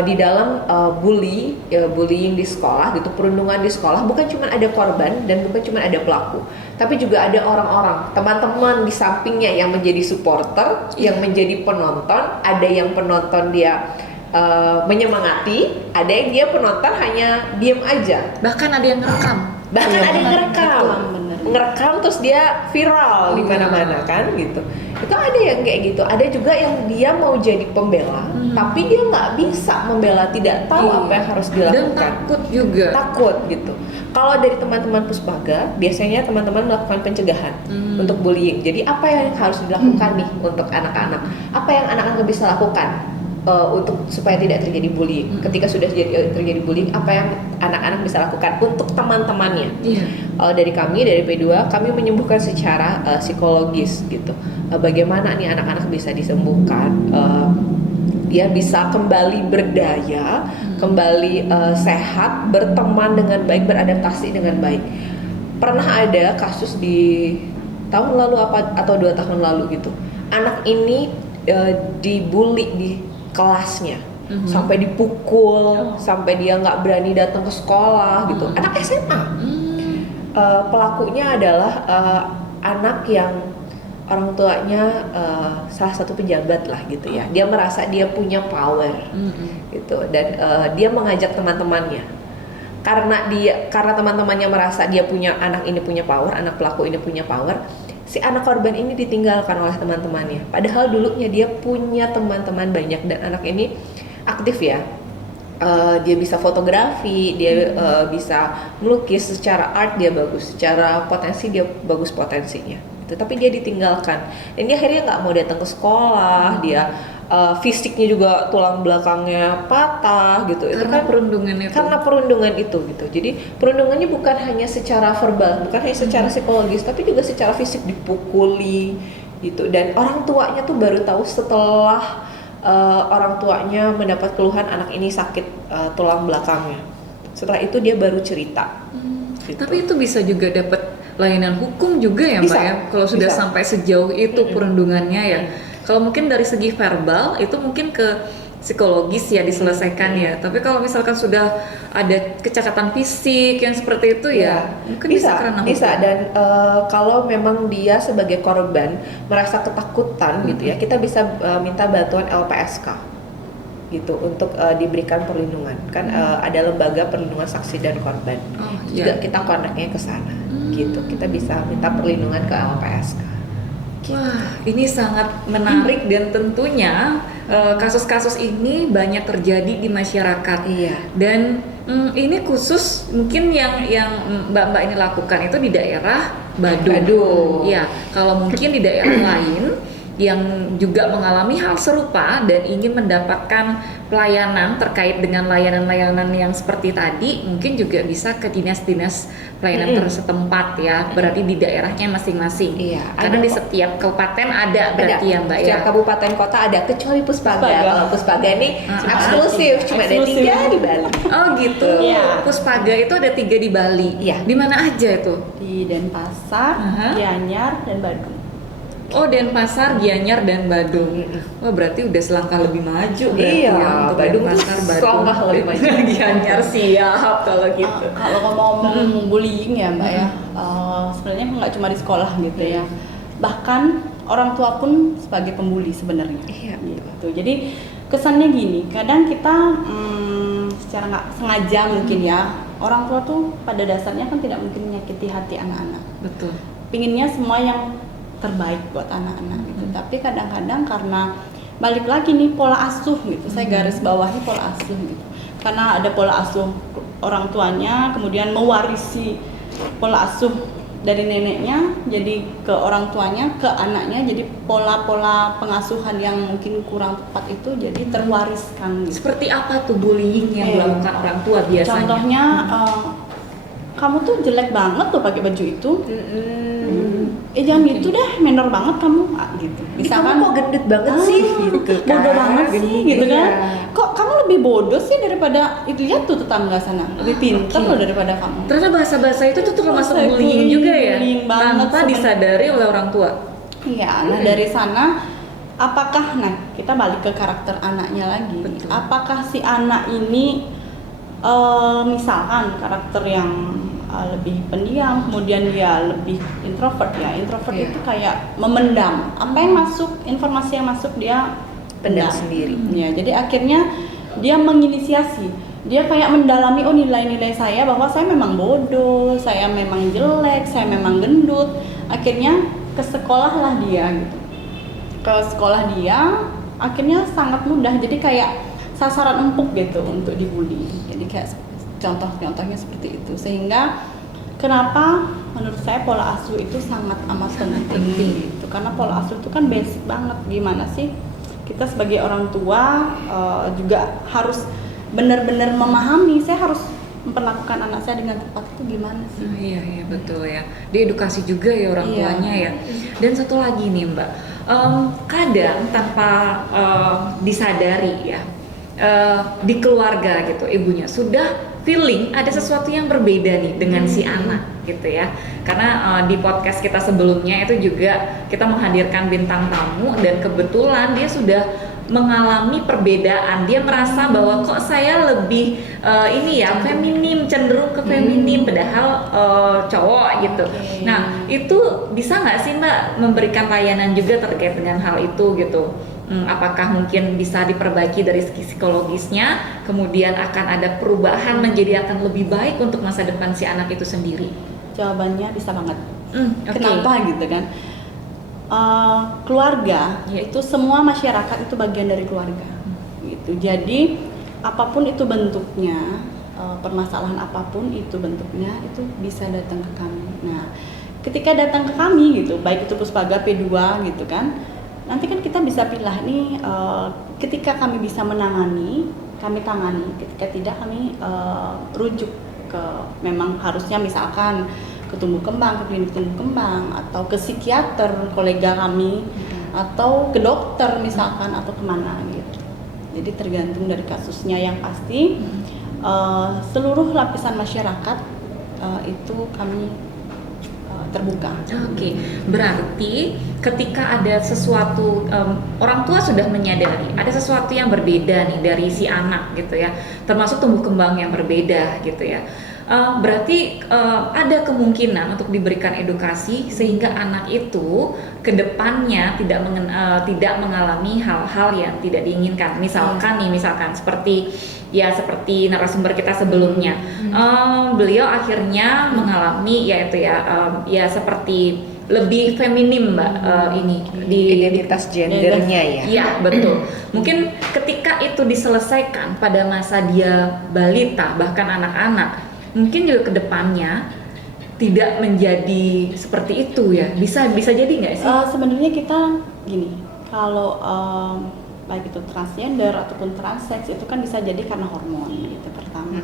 di dalam bullying di sekolah gitu, perundungan di sekolah bukan cuma ada korban dan bukan cuma ada pelaku, tapi juga ada orang-orang, teman-teman di sampingnya yang menjadi supporter, yang menjadi penonton. Ada yang penonton dia menyemangati, ada yang dia penonton hanya diem aja. Bahkan ada yang ngerekam. Bahkan ada yang ngerekam, bener. ngerekam terus dia viral di mana-mana kan gitu. Itu ada yang kayak gitu. Ada juga yang dia mau jadi pembela, tapi dia nggak bisa membela, tidak tahu apa yang harus dilakukan. Dan takut juga. Takut gitu. Kalau dari teman-teman Puspaga, biasanya teman-teman melakukan pencegahan untuk bullying. Jadi apa yang harus dilakukan nih untuk anak-anak? Apa yang anak-anak bisa lakukan untuk supaya tidak terjadi bullying? Ketika sudah terjadi bullying, apa yang anak-anak bisa lakukan untuk teman-temannya? Kalau dari kami, dari P2, kami menyembuhkan secara psikologis gitu. Bagaimana nih anak-anak bisa disembuhkan? Dia bisa kembali berdaya, kembali sehat, berteman dengan baik, beradaptasi dengan baik. Pernah ada kasus di tahun lalu atau 2 tahun lalu gitu. Anak ini dibully di kelasnya, sampai dipukul, sampai dia nggak berani datang ke sekolah gitu. Anak SMA. Pelakunya adalah anak yang orang tuanya salah satu pejabat lah gitu ya. Dia merasa dia punya power gitu, dan dia mengajak teman-temannya. Karena teman-temannya merasa dia punya, anak ini punya power, anak pelaku ini punya power, si anak korban ini ditinggalkan oleh teman-temannya. Padahal dulunya dia punya teman-teman banyak dan anak ini aktif ya. Dia bisa fotografi, dia bisa melukis, secara art dia bagus, secara potensi dia bagus potensinya. Tapi dia ditinggalkan dan dia akhirnya nggak mau datang ke sekolah. Dia fisiknya juga tulang belakangnya patah gitu. Karena perundungan itu. Karena perundungan itu gitu. Jadi perundungannya bukan hanya secara verbal, bukan hanya secara psikologis, tapi juga secara fisik, dipukuli gitu. Dan orang tuanya tuh baru tahu setelah orang tuanya mendapat keluhan anak ini sakit tulang belakangnya. Setelah itu dia baru cerita. Gitu. Tapi itu bisa juga dapat layanan hukum juga ya Mbak Bisa, ya, kalau sudah bisa. sampai sejauh itu perundungannya ya. Kalau mungkin dari segi verbal itu mungkin ke psikologis ya diselesaikan ya. Tapi kalau misalkan sudah ada kecacatan fisik yang seperti itu ya, mungkin bisa karena bisa. hukum. Dan kalau memang dia sebagai korban merasa ketakutan gitu ya, kita bisa minta bantuan LPSK. gitu untuk diberikan perlindungan. Kan ada lembaga perlindungan saksi dan korban. Juga kita kontaknya ke sana. Gitu. Kita bisa minta perlindungan ke LPSK. Wah, ini sangat menarik dan tentunya kasus-kasus ini banyak terjadi di masyarakat. Iya. Dan ini khusus mungkin yang Mbak-mbak ini lakukan itu di daerah Badung. Ya, kalau mungkin di daerah lain yang juga mengalami hal serupa dan ingin mendapatkan pelayanan terkait dengan layanan-layanan yang seperti tadi, mungkin juga bisa ke dinas-dinas pelayanan setempat ya, berarti di daerahnya masing-masing. Iya, Karena di setiap kabupaten ada berarti ya Mbak ya. Setiap kabupaten kota ada, kecuali Puspaga. Kalau Puspaga ini eksklusif, cuma ada 3 di Bali. Oh gitu. Iya. Puspaga itu ada 3 di Bali. Iya. Di mana aja itu? Di Denpasar, Gianyar, dan Badung. Oh, Denpasar, Gianyar, dan Badung. Oh, berarti udah selangkah lebih maju berarti Iya, ya untuk Badung tuh Denpasar, Badung. selangkah lebih maju. Gianyar siap kalau gitu. Kalau ngomong bullying ya Mbak ya, sebenarnya nggak cuma di sekolah gitu ya. Bahkan orang tua pun sebagai pembuli sebenarnya. Iya. Gitu. Jadi kesannya gini, kadang kita secara nggak sengaja mungkin ya, orang tua tuh pada dasarnya kan tidak mungkin menyakiti hati anak-anak. Betul. Pinginnya semua yang terbaik buat anak-anak gitu. Tapi kadang-kadang karena balik lagi nih pola asuh gitu. Saya garis bawahi pola asuh gitu. Karena ada pola asuh orang tuanya, kemudian mewarisi pola asuh dari neneknya jadi ke orang tuanya, ke anaknya, jadi pola-pola pengasuhan yang mungkin kurang tepat itu jadi terwariskan gitu. Seperti apa tuh bullying yang dilakukan orang tua biasanya? Contohnya kamu tuh jelek banget tuh pakai baju itu. Jangan gitu deh, menor banget kamu gitu. Misalkan kok gendut banget sih gitu kan. Bodoh banget sih gitu Iya. kan. Kok kamu lebih bodoh sih daripada itu, lihat tuh tetangga sana. Lebih pintar loh daripada kamu. Ternyata bahasa-bahasa itu tuh termasuk Bahasa bullying juga ya, bullying banget tanpa sebenarnya. disadari oleh orang tua. Iya, nah dari sana apakah kita balik ke karakter anaknya lagi. Betul. Apakah si anak ini misalkan karakter yang lebih pendiam, kemudian dia lebih introvert ya. Introvert Iya. itu kayak memendam. Apa yang masuk, informasi yang masuk dia Pendam pendam sendiri. Ya, jadi akhirnya dia menginisiasi. Dia kayak mendalami nilai-nilai saya bahwa saya memang bodoh, saya memang jelek, saya memang gendut. Akhirnya ke sekolah lah dia gitu. Ke sekolah dia akhirnya sangat mudah. Jadi kayak sasaran empuk gitu untuk dibully. Jadi kayak contoh-contohnya seperti itu, sehingga kenapa menurut saya pola asuh itu sangat amat penting gitu. Karena pola asuh itu kan basic banget. Gimana sih kita sebagai orang tua juga harus benar-benar memahami, saya harus memperlakukan anak saya dengan tepat itu gimana sih. Iya betul ya. Diedukasi juga ya orang Iya. tuanya ya. Dan satu lagi nih Mbak, kadang tanpa disadari ya, di keluarga gitu ibunya sudah feeling ada sesuatu yang berbeda nih dengan si anak gitu ya. Karena di podcast kita sebelumnya itu juga kita menghadirkan bintang tamu dan kebetulan dia sudah mengalami perbedaan. Dia merasa bahwa kok saya lebih feminim, cenderung ke feminim padahal cowok gitu. Nah, itu bisa nggak sih Mbak memberikan layanan juga terkait dengan hal itu gitu? Apakah mungkin bisa diperbaiki dari segi psikologisnya, kemudian akan ada perubahan menjadi akan lebih baik untuk masa depan si anak itu sendiri? Jawabannya bisa banget. Okay. Kenapa gitu kan? Keluarga itu semua masyarakat itu bagian dari keluarga. Gitu. Jadi apapun itu bentuknya, permasalahan apapun itu bentuknya itu bisa datang ke kami. Nah, ketika datang ke kami gitu, baik itu Puspaga P2 gitu kan. Nanti kan kita bisa pilih nih, ketika kami bisa menangani, kami tangani. Ketika tidak, kami rujuk ke, memang harusnya misalkan ke tumbuh kembang, ke klinik tumbuh kembang, atau ke psikiater, kolega kami, atau ke dokter misalkan, atau kemana gitu. Jadi tergantung dari kasusnya, yang pasti seluruh lapisan masyarakat itu kami terbuka. Oke, berarti ketika ada sesuatu orang tua sudah menyadari ada sesuatu yang berbeda nih dari si anak gitu ya, termasuk tumbuh kembang yang berbeda gitu ya. Berarti ada kemungkinan untuk diberikan edukasi sehingga anak itu ke depannya tidak mengalami hal-hal yang tidak diinginkan. Misalkan seperti narasumber kita sebelumnya, beliau akhirnya mengalami ya seperti lebih feminim Mbak, ini di Identitas gendernya ya. Iya, betul. Mungkin ketika itu diselesaikan pada masa dia balita, bahkan anak-anak, mungkin juga ke depannya tidak menjadi seperti itu ya. Bisa jadi nggak sih? Sebenarnya kita gini, kalau baik itu transgender ataupun transsex itu kan bisa jadi karena hormon itu pertama.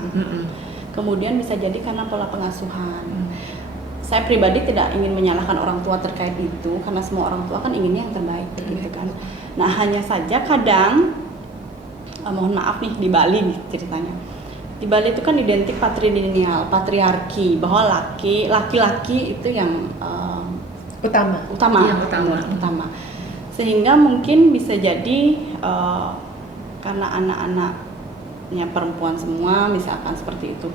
Kemudian bisa jadi karena pola pengasuhan. Saya pribadi tidak ingin menyalahkan orang tua terkait itu karena semua orang tua kan inginnya yang terbaik gitu kan. Nah, hanya saja kadang mohon maaf nih di Bali nih ceritanya. Di Bali itu kan identik patrilineal, patriarki, bahwa laki-laki itu yang Utama. utama. Sehingga mungkin bisa jadi karena anak-anaknya perempuan semua misalkan seperti itu.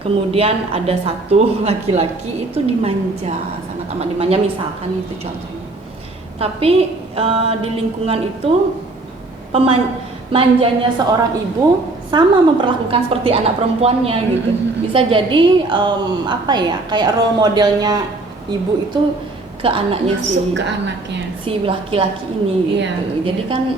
Kemudian ada satu laki-laki itu dimanja, sangat amat dimanja misalkan itu contohnya. Tapi di lingkungan itu manjanya seorang ibu sama memperlakukan seperti anak perempuannya gitu. Bisa jadi kayak role modelnya ibu itu ke anaknya si laki-laki ini gitu. Jadi kan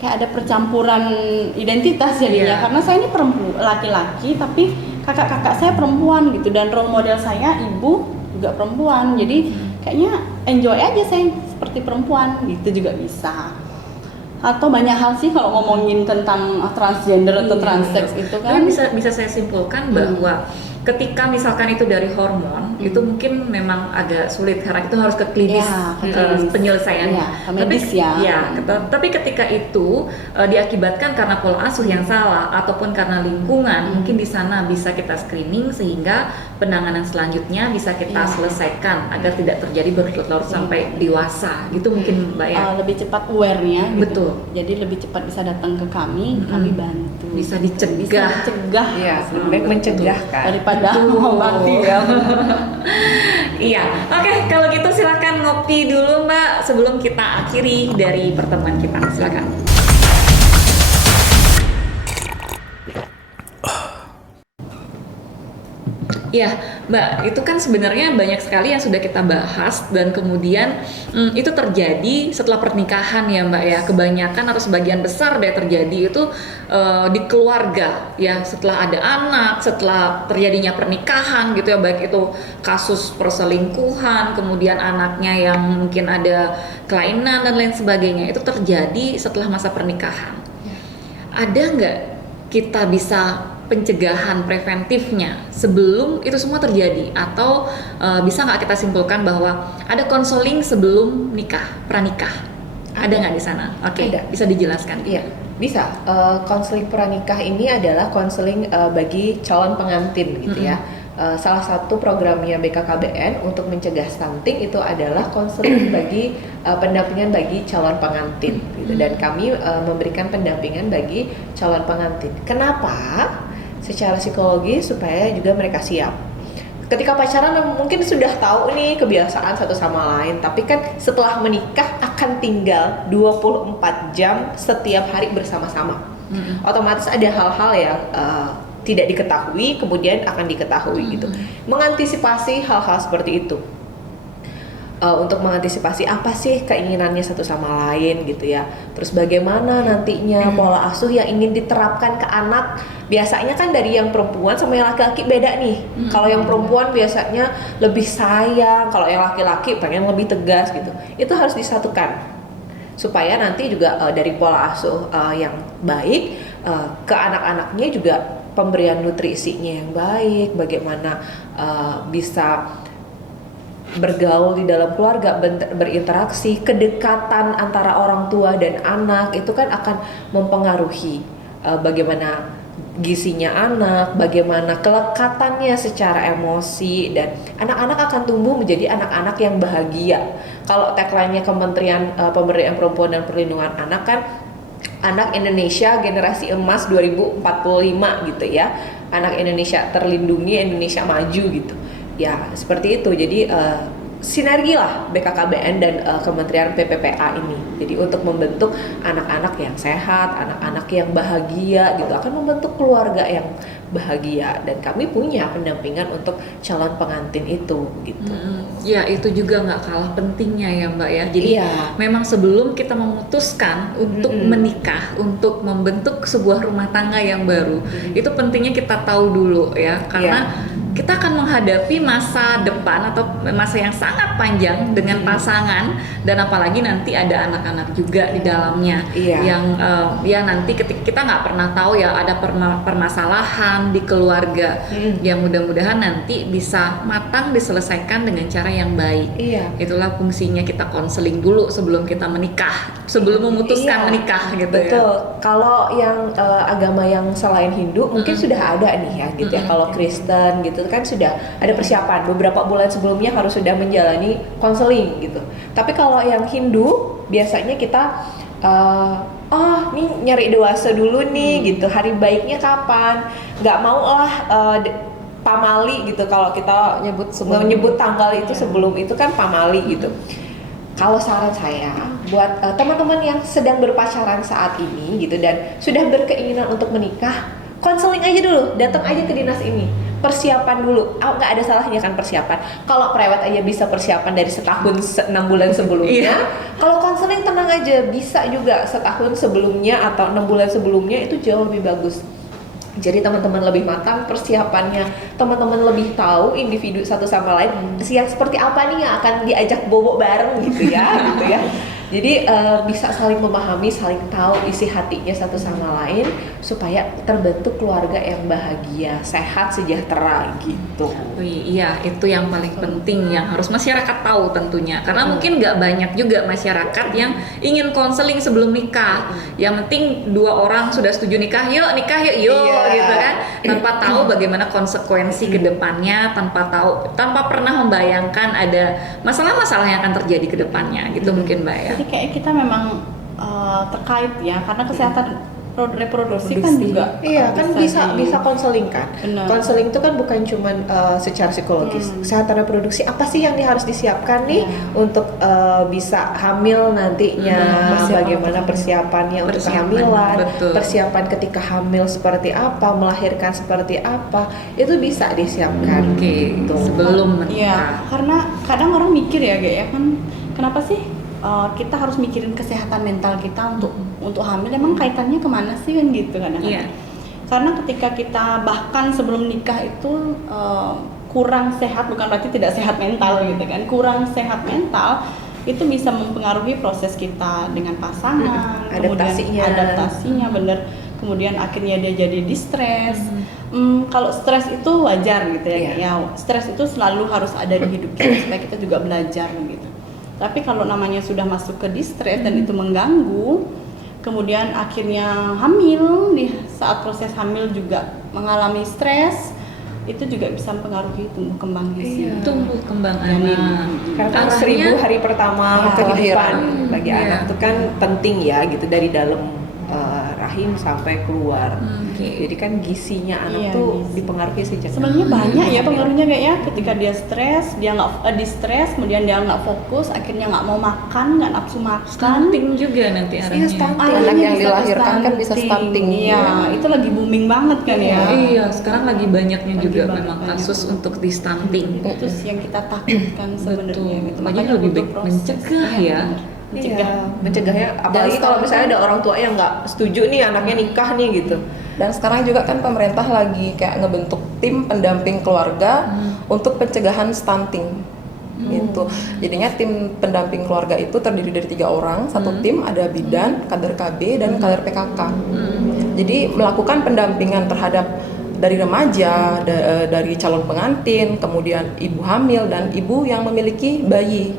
kayak ada percampuran identitas jadinya karena saya ini laki-laki tapi kakak-kakak saya perempuan gitu dan role model saya ibu juga perempuan. Jadi kayaknya enjoy aja saya seperti perempuan gitu juga bisa. Atau banyak hal sih kalau ngomongin tentang transgender atau transsex itu kan. Tapi bisa saya simpulkan bahwa ketika misalkan itu dari hormon itu mungkin memang agak sulit karena itu harus ke klinis, penyelesaiannya. Tapi ketika itu diakibatkan karena pola asuh yang salah ataupun karena lingkungan, mungkin di sana bisa kita screening sehingga penanganan selanjutnya bisa kita selesaikan agar tidak terjadi berlarut-larut sampai dewasa gitu mungkin Mbak ya. Lebih cepat aware-nya gitu. Betul. Jadi lebih cepat bisa datang ke kami bantu. Bisa dicegah. Iya, lebih baik mencegah kan. Daripada mengobati ya. Iya, oke, kalau gitu silakan ngopi dulu Mbak sebelum kita akhiri dari pertemuan kita. Silakan. Ya, Mbak, itu kan sebenarnya banyak sekali yang sudah kita bahas dan kemudian itu terjadi setelah pernikahan ya Mbak ya. Kebanyakan atau sebagian besar deh terjadi itu di keluarga ya, setelah ada anak, setelah terjadinya pernikahan gitu ya, baik itu kasus perselingkuhan, kemudian anaknya yang mungkin ada kelainan dan lain sebagainya, itu terjadi setelah masa pernikahan. Ada nggak kita bisa pencegahan preventifnya sebelum itu semua terjadi, atau bisa nggak kita simpulkan bahwa ada konseling sebelum pranikah? Ada nggak di sana? Oke, bisa dijelaskan? Iya, bisa. Konseling pranikah ini adalah konseling bagi calon pengantin gitu ya. Salah satu programnya BKKBN untuk mencegah stunting itu adalah konseling bagi pendampingan bagi calon pengantin gitu. Dan kami memberikan pendampingan bagi calon pengantin. Kenapa? Secara psikologi supaya juga mereka siap. Ketika pacaran mungkin sudah tahu nih kebiasaan satu sama lain, tapi kan setelah menikah akan tinggal 24 jam setiap hari bersama-sama. Otomatis ada hal-hal yang tidak diketahui kemudian akan diketahui gitu. Mengantisipasi hal-hal seperti itu. Untuk mengantisipasi apa sih keinginannya satu sama lain gitu ya. Terus bagaimana nantinya pola asuh yang ingin diterapkan ke anak. Biasanya kan dari yang perempuan sama yang laki-laki beda nih. Kalau yang perempuan biasanya lebih sayang, kalau yang laki-laki pengen lebih tegas gitu. Itu harus disatukan supaya nanti juga dari pola asuh yang baik ke anak-anaknya juga pemberian nutrisinya yang baik, bagaimana bisa bergaul di dalam keluarga, berinteraksi, kedekatan antara orang tua dan anak itu kan akan mempengaruhi bagaimana gizinya anak, bagaimana kelekatannya secara emosi, dan anak-anak akan tumbuh menjadi anak-anak yang bahagia. Kalau tagline-nya Kementerian Pemberdayaan Perempuan dan Perlindungan Anak kan anak Indonesia generasi emas 2045 gitu ya, anak Indonesia terlindungi, Indonesia maju gitu ya, seperti itu. Jadi sinergi lah BKKBN dan Kementerian PPPA ini. Jadi untuk membentuk anak-anak yang sehat, anak-anak yang bahagia gitu, akan membentuk keluarga yang bahagia, dan kami punya pendampingan untuk calon pengantin itu gitu. Ya itu juga nggak kalah pentingnya ya Mbak ya. Jadi memang sebelum kita memutuskan untuk menikah, untuk membentuk sebuah rumah tangga yang baru, itu pentingnya kita tahu dulu ya, karena kita akan menghadapi masa depan atau masa yang sangat panjang dengan pasangan, dan apalagi nanti ada anak-anak juga di dalamnya yang ya nanti ketika kita nggak pernah tahu ya, ada permasalahan di keluarga yang mudah-mudahan nanti bisa matang diselesaikan dengan cara yang baik. Itulah fungsinya kita konseling dulu sebelum kita menikah, sebelum memutuskan menikah gitu. Betul. Kalau yang agama yang selain Hindu mungkin sudah ada nih ya gitu ya. Kalau Kristen gitu kan sudah ada persiapan, beberapa bulan sebelumnya harus sudah menjalani konseling gitu. Tapi kalau yang Hindu biasanya kita nih nyari dewasa dulu nih gitu, hari baiknya kapan, nggak mau lah pamali gitu, kalau kita nyebut tanggal itu sebelum itu kan pamali gitu. Kalau saran saya buat teman-teman yang sedang berpacaran saat ini gitu dan sudah berkeinginan untuk menikah, konseling aja dulu, datang aja ke dinas ini, persiapan dulu. Nggak ada salahnya kan persiapan. Kalau prewed aja bisa persiapan dari setahun 6 bulan sebelumnya. Kalau konseling tenang aja, bisa juga setahun sebelumnya atau 6 bulan sebelumnya, itu jauh lebih bagus. Jadi teman-teman lebih matang persiapannya, teman-teman lebih tahu individu satu sama lain yang seperti apa nih yang akan diajak bobo bareng gitu ya, gitu ya. Jadi bisa saling memahami, saling tahu isi hatinya satu sama lain supaya terbentuk keluarga yang bahagia, sehat, sejahtera gitu. Iya, itu yang paling penting yang harus masyarakat tahu tentunya. Karena mungkin nggak banyak juga masyarakat yang ingin konseling sebelum nikah. Yang penting dua orang sudah setuju nikah yuk gitu kan. Tanpa tahu bagaimana konsekuensi ke depannya, tanpa pernah membayangkan ada masalah-masalah yang akan terjadi ke depannya gitu mungkin Mbak ya. Jadi kayak kita memang terkait ya, karena kesehatan reproduksi kan juga kan bisa konseling kan. Konseling itu kan bukan cuma secara psikologis. Kesehatan reproduksi apa sih yang harus disiapkan nih untuk bisa hamil nantinya, bagaimana persiapannya untuk kehamilan, persiapan ketika hamil seperti apa, melahirkan seperti apa, itu bisa disiapkan gitu. Sebelum menikah. Iya, karena kadang orang mikir ya kayak ya kan, kenapa sih kita harus mikirin kesehatan mental kita untuk hamil, emang kaitannya kemana sih kan gitu kadang-kadang. Karena ketika kita bahkan sebelum nikah itu kurang sehat, bukan berarti tidak sehat mental gitu kan, kurang sehat mental itu bisa mempengaruhi proses kita dengan pasangan, adaptasinya bener, kemudian akhirnya dia jadi distres. Kalau stres itu wajar gitu ya, stres itu selalu harus ada di hidup kita supaya kita juga belajar gitu. Tapi kalau namanya sudah masuk ke distres dan itu mengganggu, kemudian akhirnya hamil, di saat proses hamil juga mengalami stres, itu juga bisa mempengaruhi tumbuh kembang gizi. Tumbuh kembang anak. Karena 1000 hari pertama kehidupan bagi anak itu kan penting ya gitu, dari dalam rahim sampai keluar. Jadi kan gizinya anak tuh dipengaruhi sejak. Sebenarnya banyak ya pengaruhnya kayak ya, ketika dia stres, dia nggak distres, kemudian dia nggak fokus, akhirnya nggak mau makan, nggak nafsu makan. Stunting juga nanti arahnya. Anak yang dilahirkan kan bisa stunting. Iya, itu lagi booming banget kan ya. Iya, sekarang lagi banyaknya juga memang kasus untuk di stunting. Itu sih yang kita takutkan sebenarnya. Gitu. Makanya lebih baik mencegah ya. Mencegahnya, apalagi kalau misalnya ada orang tua yang nggak setuju nih anaknya nikah nih gitu. Dan sekarang juga kan pemerintah lagi kayak ngebentuk tim pendamping keluarga untuk pencegahan stunting gitu. Jadinya tim pendamping keluarga itu terdiri dari 3 orang, satu tim, ada bidan, kader KB, dan kader PKK. Jadi melakukan pendampingan terhadap dari remaja, dari calon pengantin, kemudian ibu hamil dan ibu yang memiliki bayi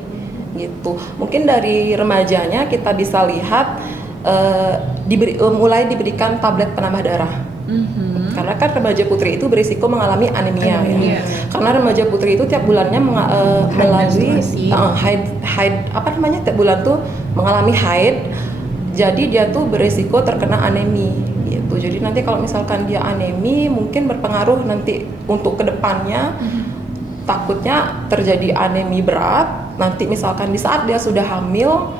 gitu. Mungkin dari remajanya kita bisa lihat mulai diberikan tablet penambah darah. Karena kan remaja putri itu berisiko mengalami anemia ya. Karena remaja putri itu tiap bulannya melalui haid tiap bulan tuh mengalami haid Jadi dia tuh beresiko terkena anemi gitu. Jadi nanti kalau misalkan dia anemi mungkin berpengaruh nanti untuk kedepannya, takutnya terjadi anemi berat. Nanti misalkan di saat dia sudah hamil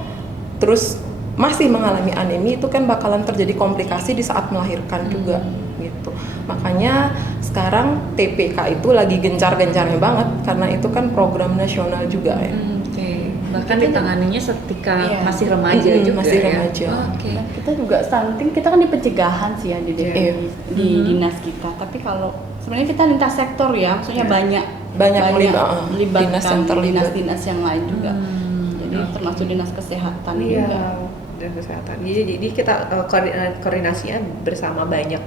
terus masih mengalami anemi, itu kan bakalan terjadi komplikasi di saat melahirkan juga gitu. Makanya sekarang TPK itu lagi gencar-gencarnya banget karena itu kan program nasional juga ya. Oke. Bahkan ditanganinya ketika Iya. masih remaja juga masih ya. remaja. Oke. Nah, kita juga stunting, kita kan di pencegahan sih ya di Iya. di dinas kita. Tapi kalau sebenarnya kita lintas sektor ya, maksudnya banyak melibatkan melibatkan dinas yang terlibat. dinas-dinas yang lain juga. Jadi termasuk dinas kesehatan juga. Dan kesehatan. Jadi kita koordinasinya bersama banyak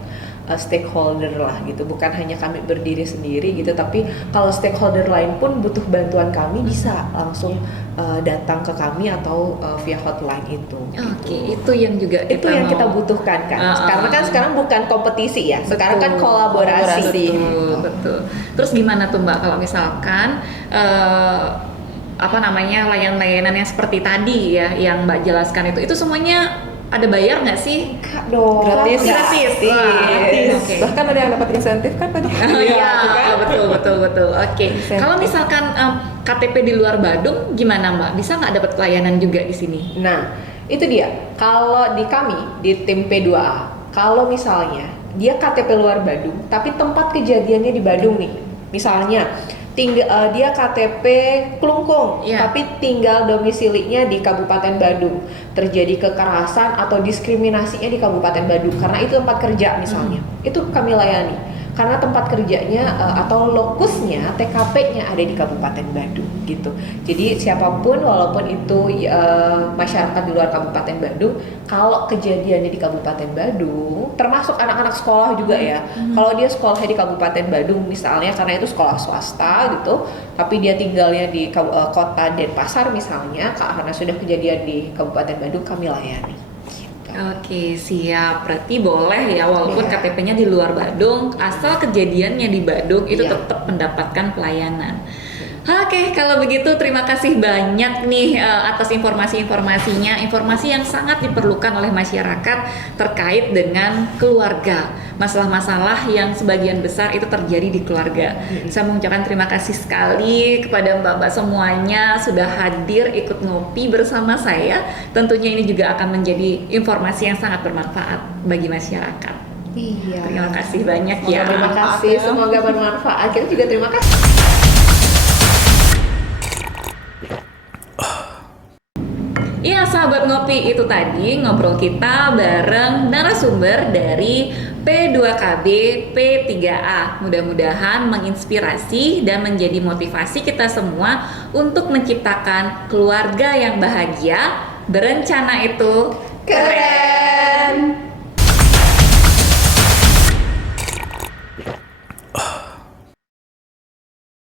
stakeholder lah gitu. Bukan hanya kami berdiri sendiri gitu, tapi kalau stakeholder lain pun butuh bantuan kami bisa langsung datang ke kami atau via hotline itu. Oke, itu yang juga Itu yang kita mau- butuhkan kan. Karena kan sekarang bukan kompetisi ya. Sekarang kan Betul. kolaborasi. Betul, betul. Terus gimana tuh Mbak kalau misalkan layanan-layanan yang seperti tadi ya yang Mbak jelaskan itu semuanya ada bayar nggak sih? Kak dong. Gratis. Gratis. Wah, Gratis. oke. Bahkan ada yang dapat insentif kan tadi. Oh iya, betul. Oke. Insentif. Kalau misalkan KTP di luar Badung gimana Mbak? Bisa nggak dapat pelayanan juga di sini? Nah, itu dia. Kalau di kami, di tim P2A, kalau misalnya dia KTP luar Badung, tapi tempat kejadiannya di Badung nih. Misalnya, dia KTP Klungkung, Iya. tapi tinggal domisilinya di Kabupaten Badung. Terjadi kekerasan atau diskriminasinya di Kabupaten Badung, karena itu tempat kerja misalnya. Itu kami layani. Karena tempat kerjanya atau lokusnya, TKP-nya ada di Kabupaten Badung gitu. Jadi siapapun walaupun itu masyarakat di luar Kabupaten Badung, kalau kejadiannya di Kabupaten Badung, termasuk anak-anak sekolah juga ya. Kalau dia sekolahnya di Kabupaten Badung misalnya karena itu sekolah swasta gitu, tapi dia tinggalnya di kota Denpasar misalnya, karena sudah kejadian di Kabupaten Badung, kami layani. Oke, siap. Berarti boleh ya walaupun Iya. KTP-nya di luar Badung, asal kejadiannya di Badung itu Iya. tetap mendapatkan pelayanan. Oke, kalau begitu terima kasih banyak nih atas informasi-informasinya, informasi yang sangat diperlukan oleh masyarakat terkait dengan keluarga. Masalah-masalah yang sebagian besar itu terjadi di keluarga. Saya mengucapkan terima kasih sekali kepada mbak-mbak semuanya sudah hadir ikut ngopi bersama saya. Tentunya ini juga akan menjadi informasi yang sangat bermanfaat bagi masyarakat. Iya. Terima kasih banyak ya. Terima kasih, semoga bermanfaat. Kita juga terima kasih. Iya sahabat ngopi, itu tadi ngobrol kita bareng narasumber dari P2KB P3A. Mudah-mudahan menginspirasi dan menjadi motivasi kita semua untuk menciptakan keluarga yang bahagia. Berencana itu Keren.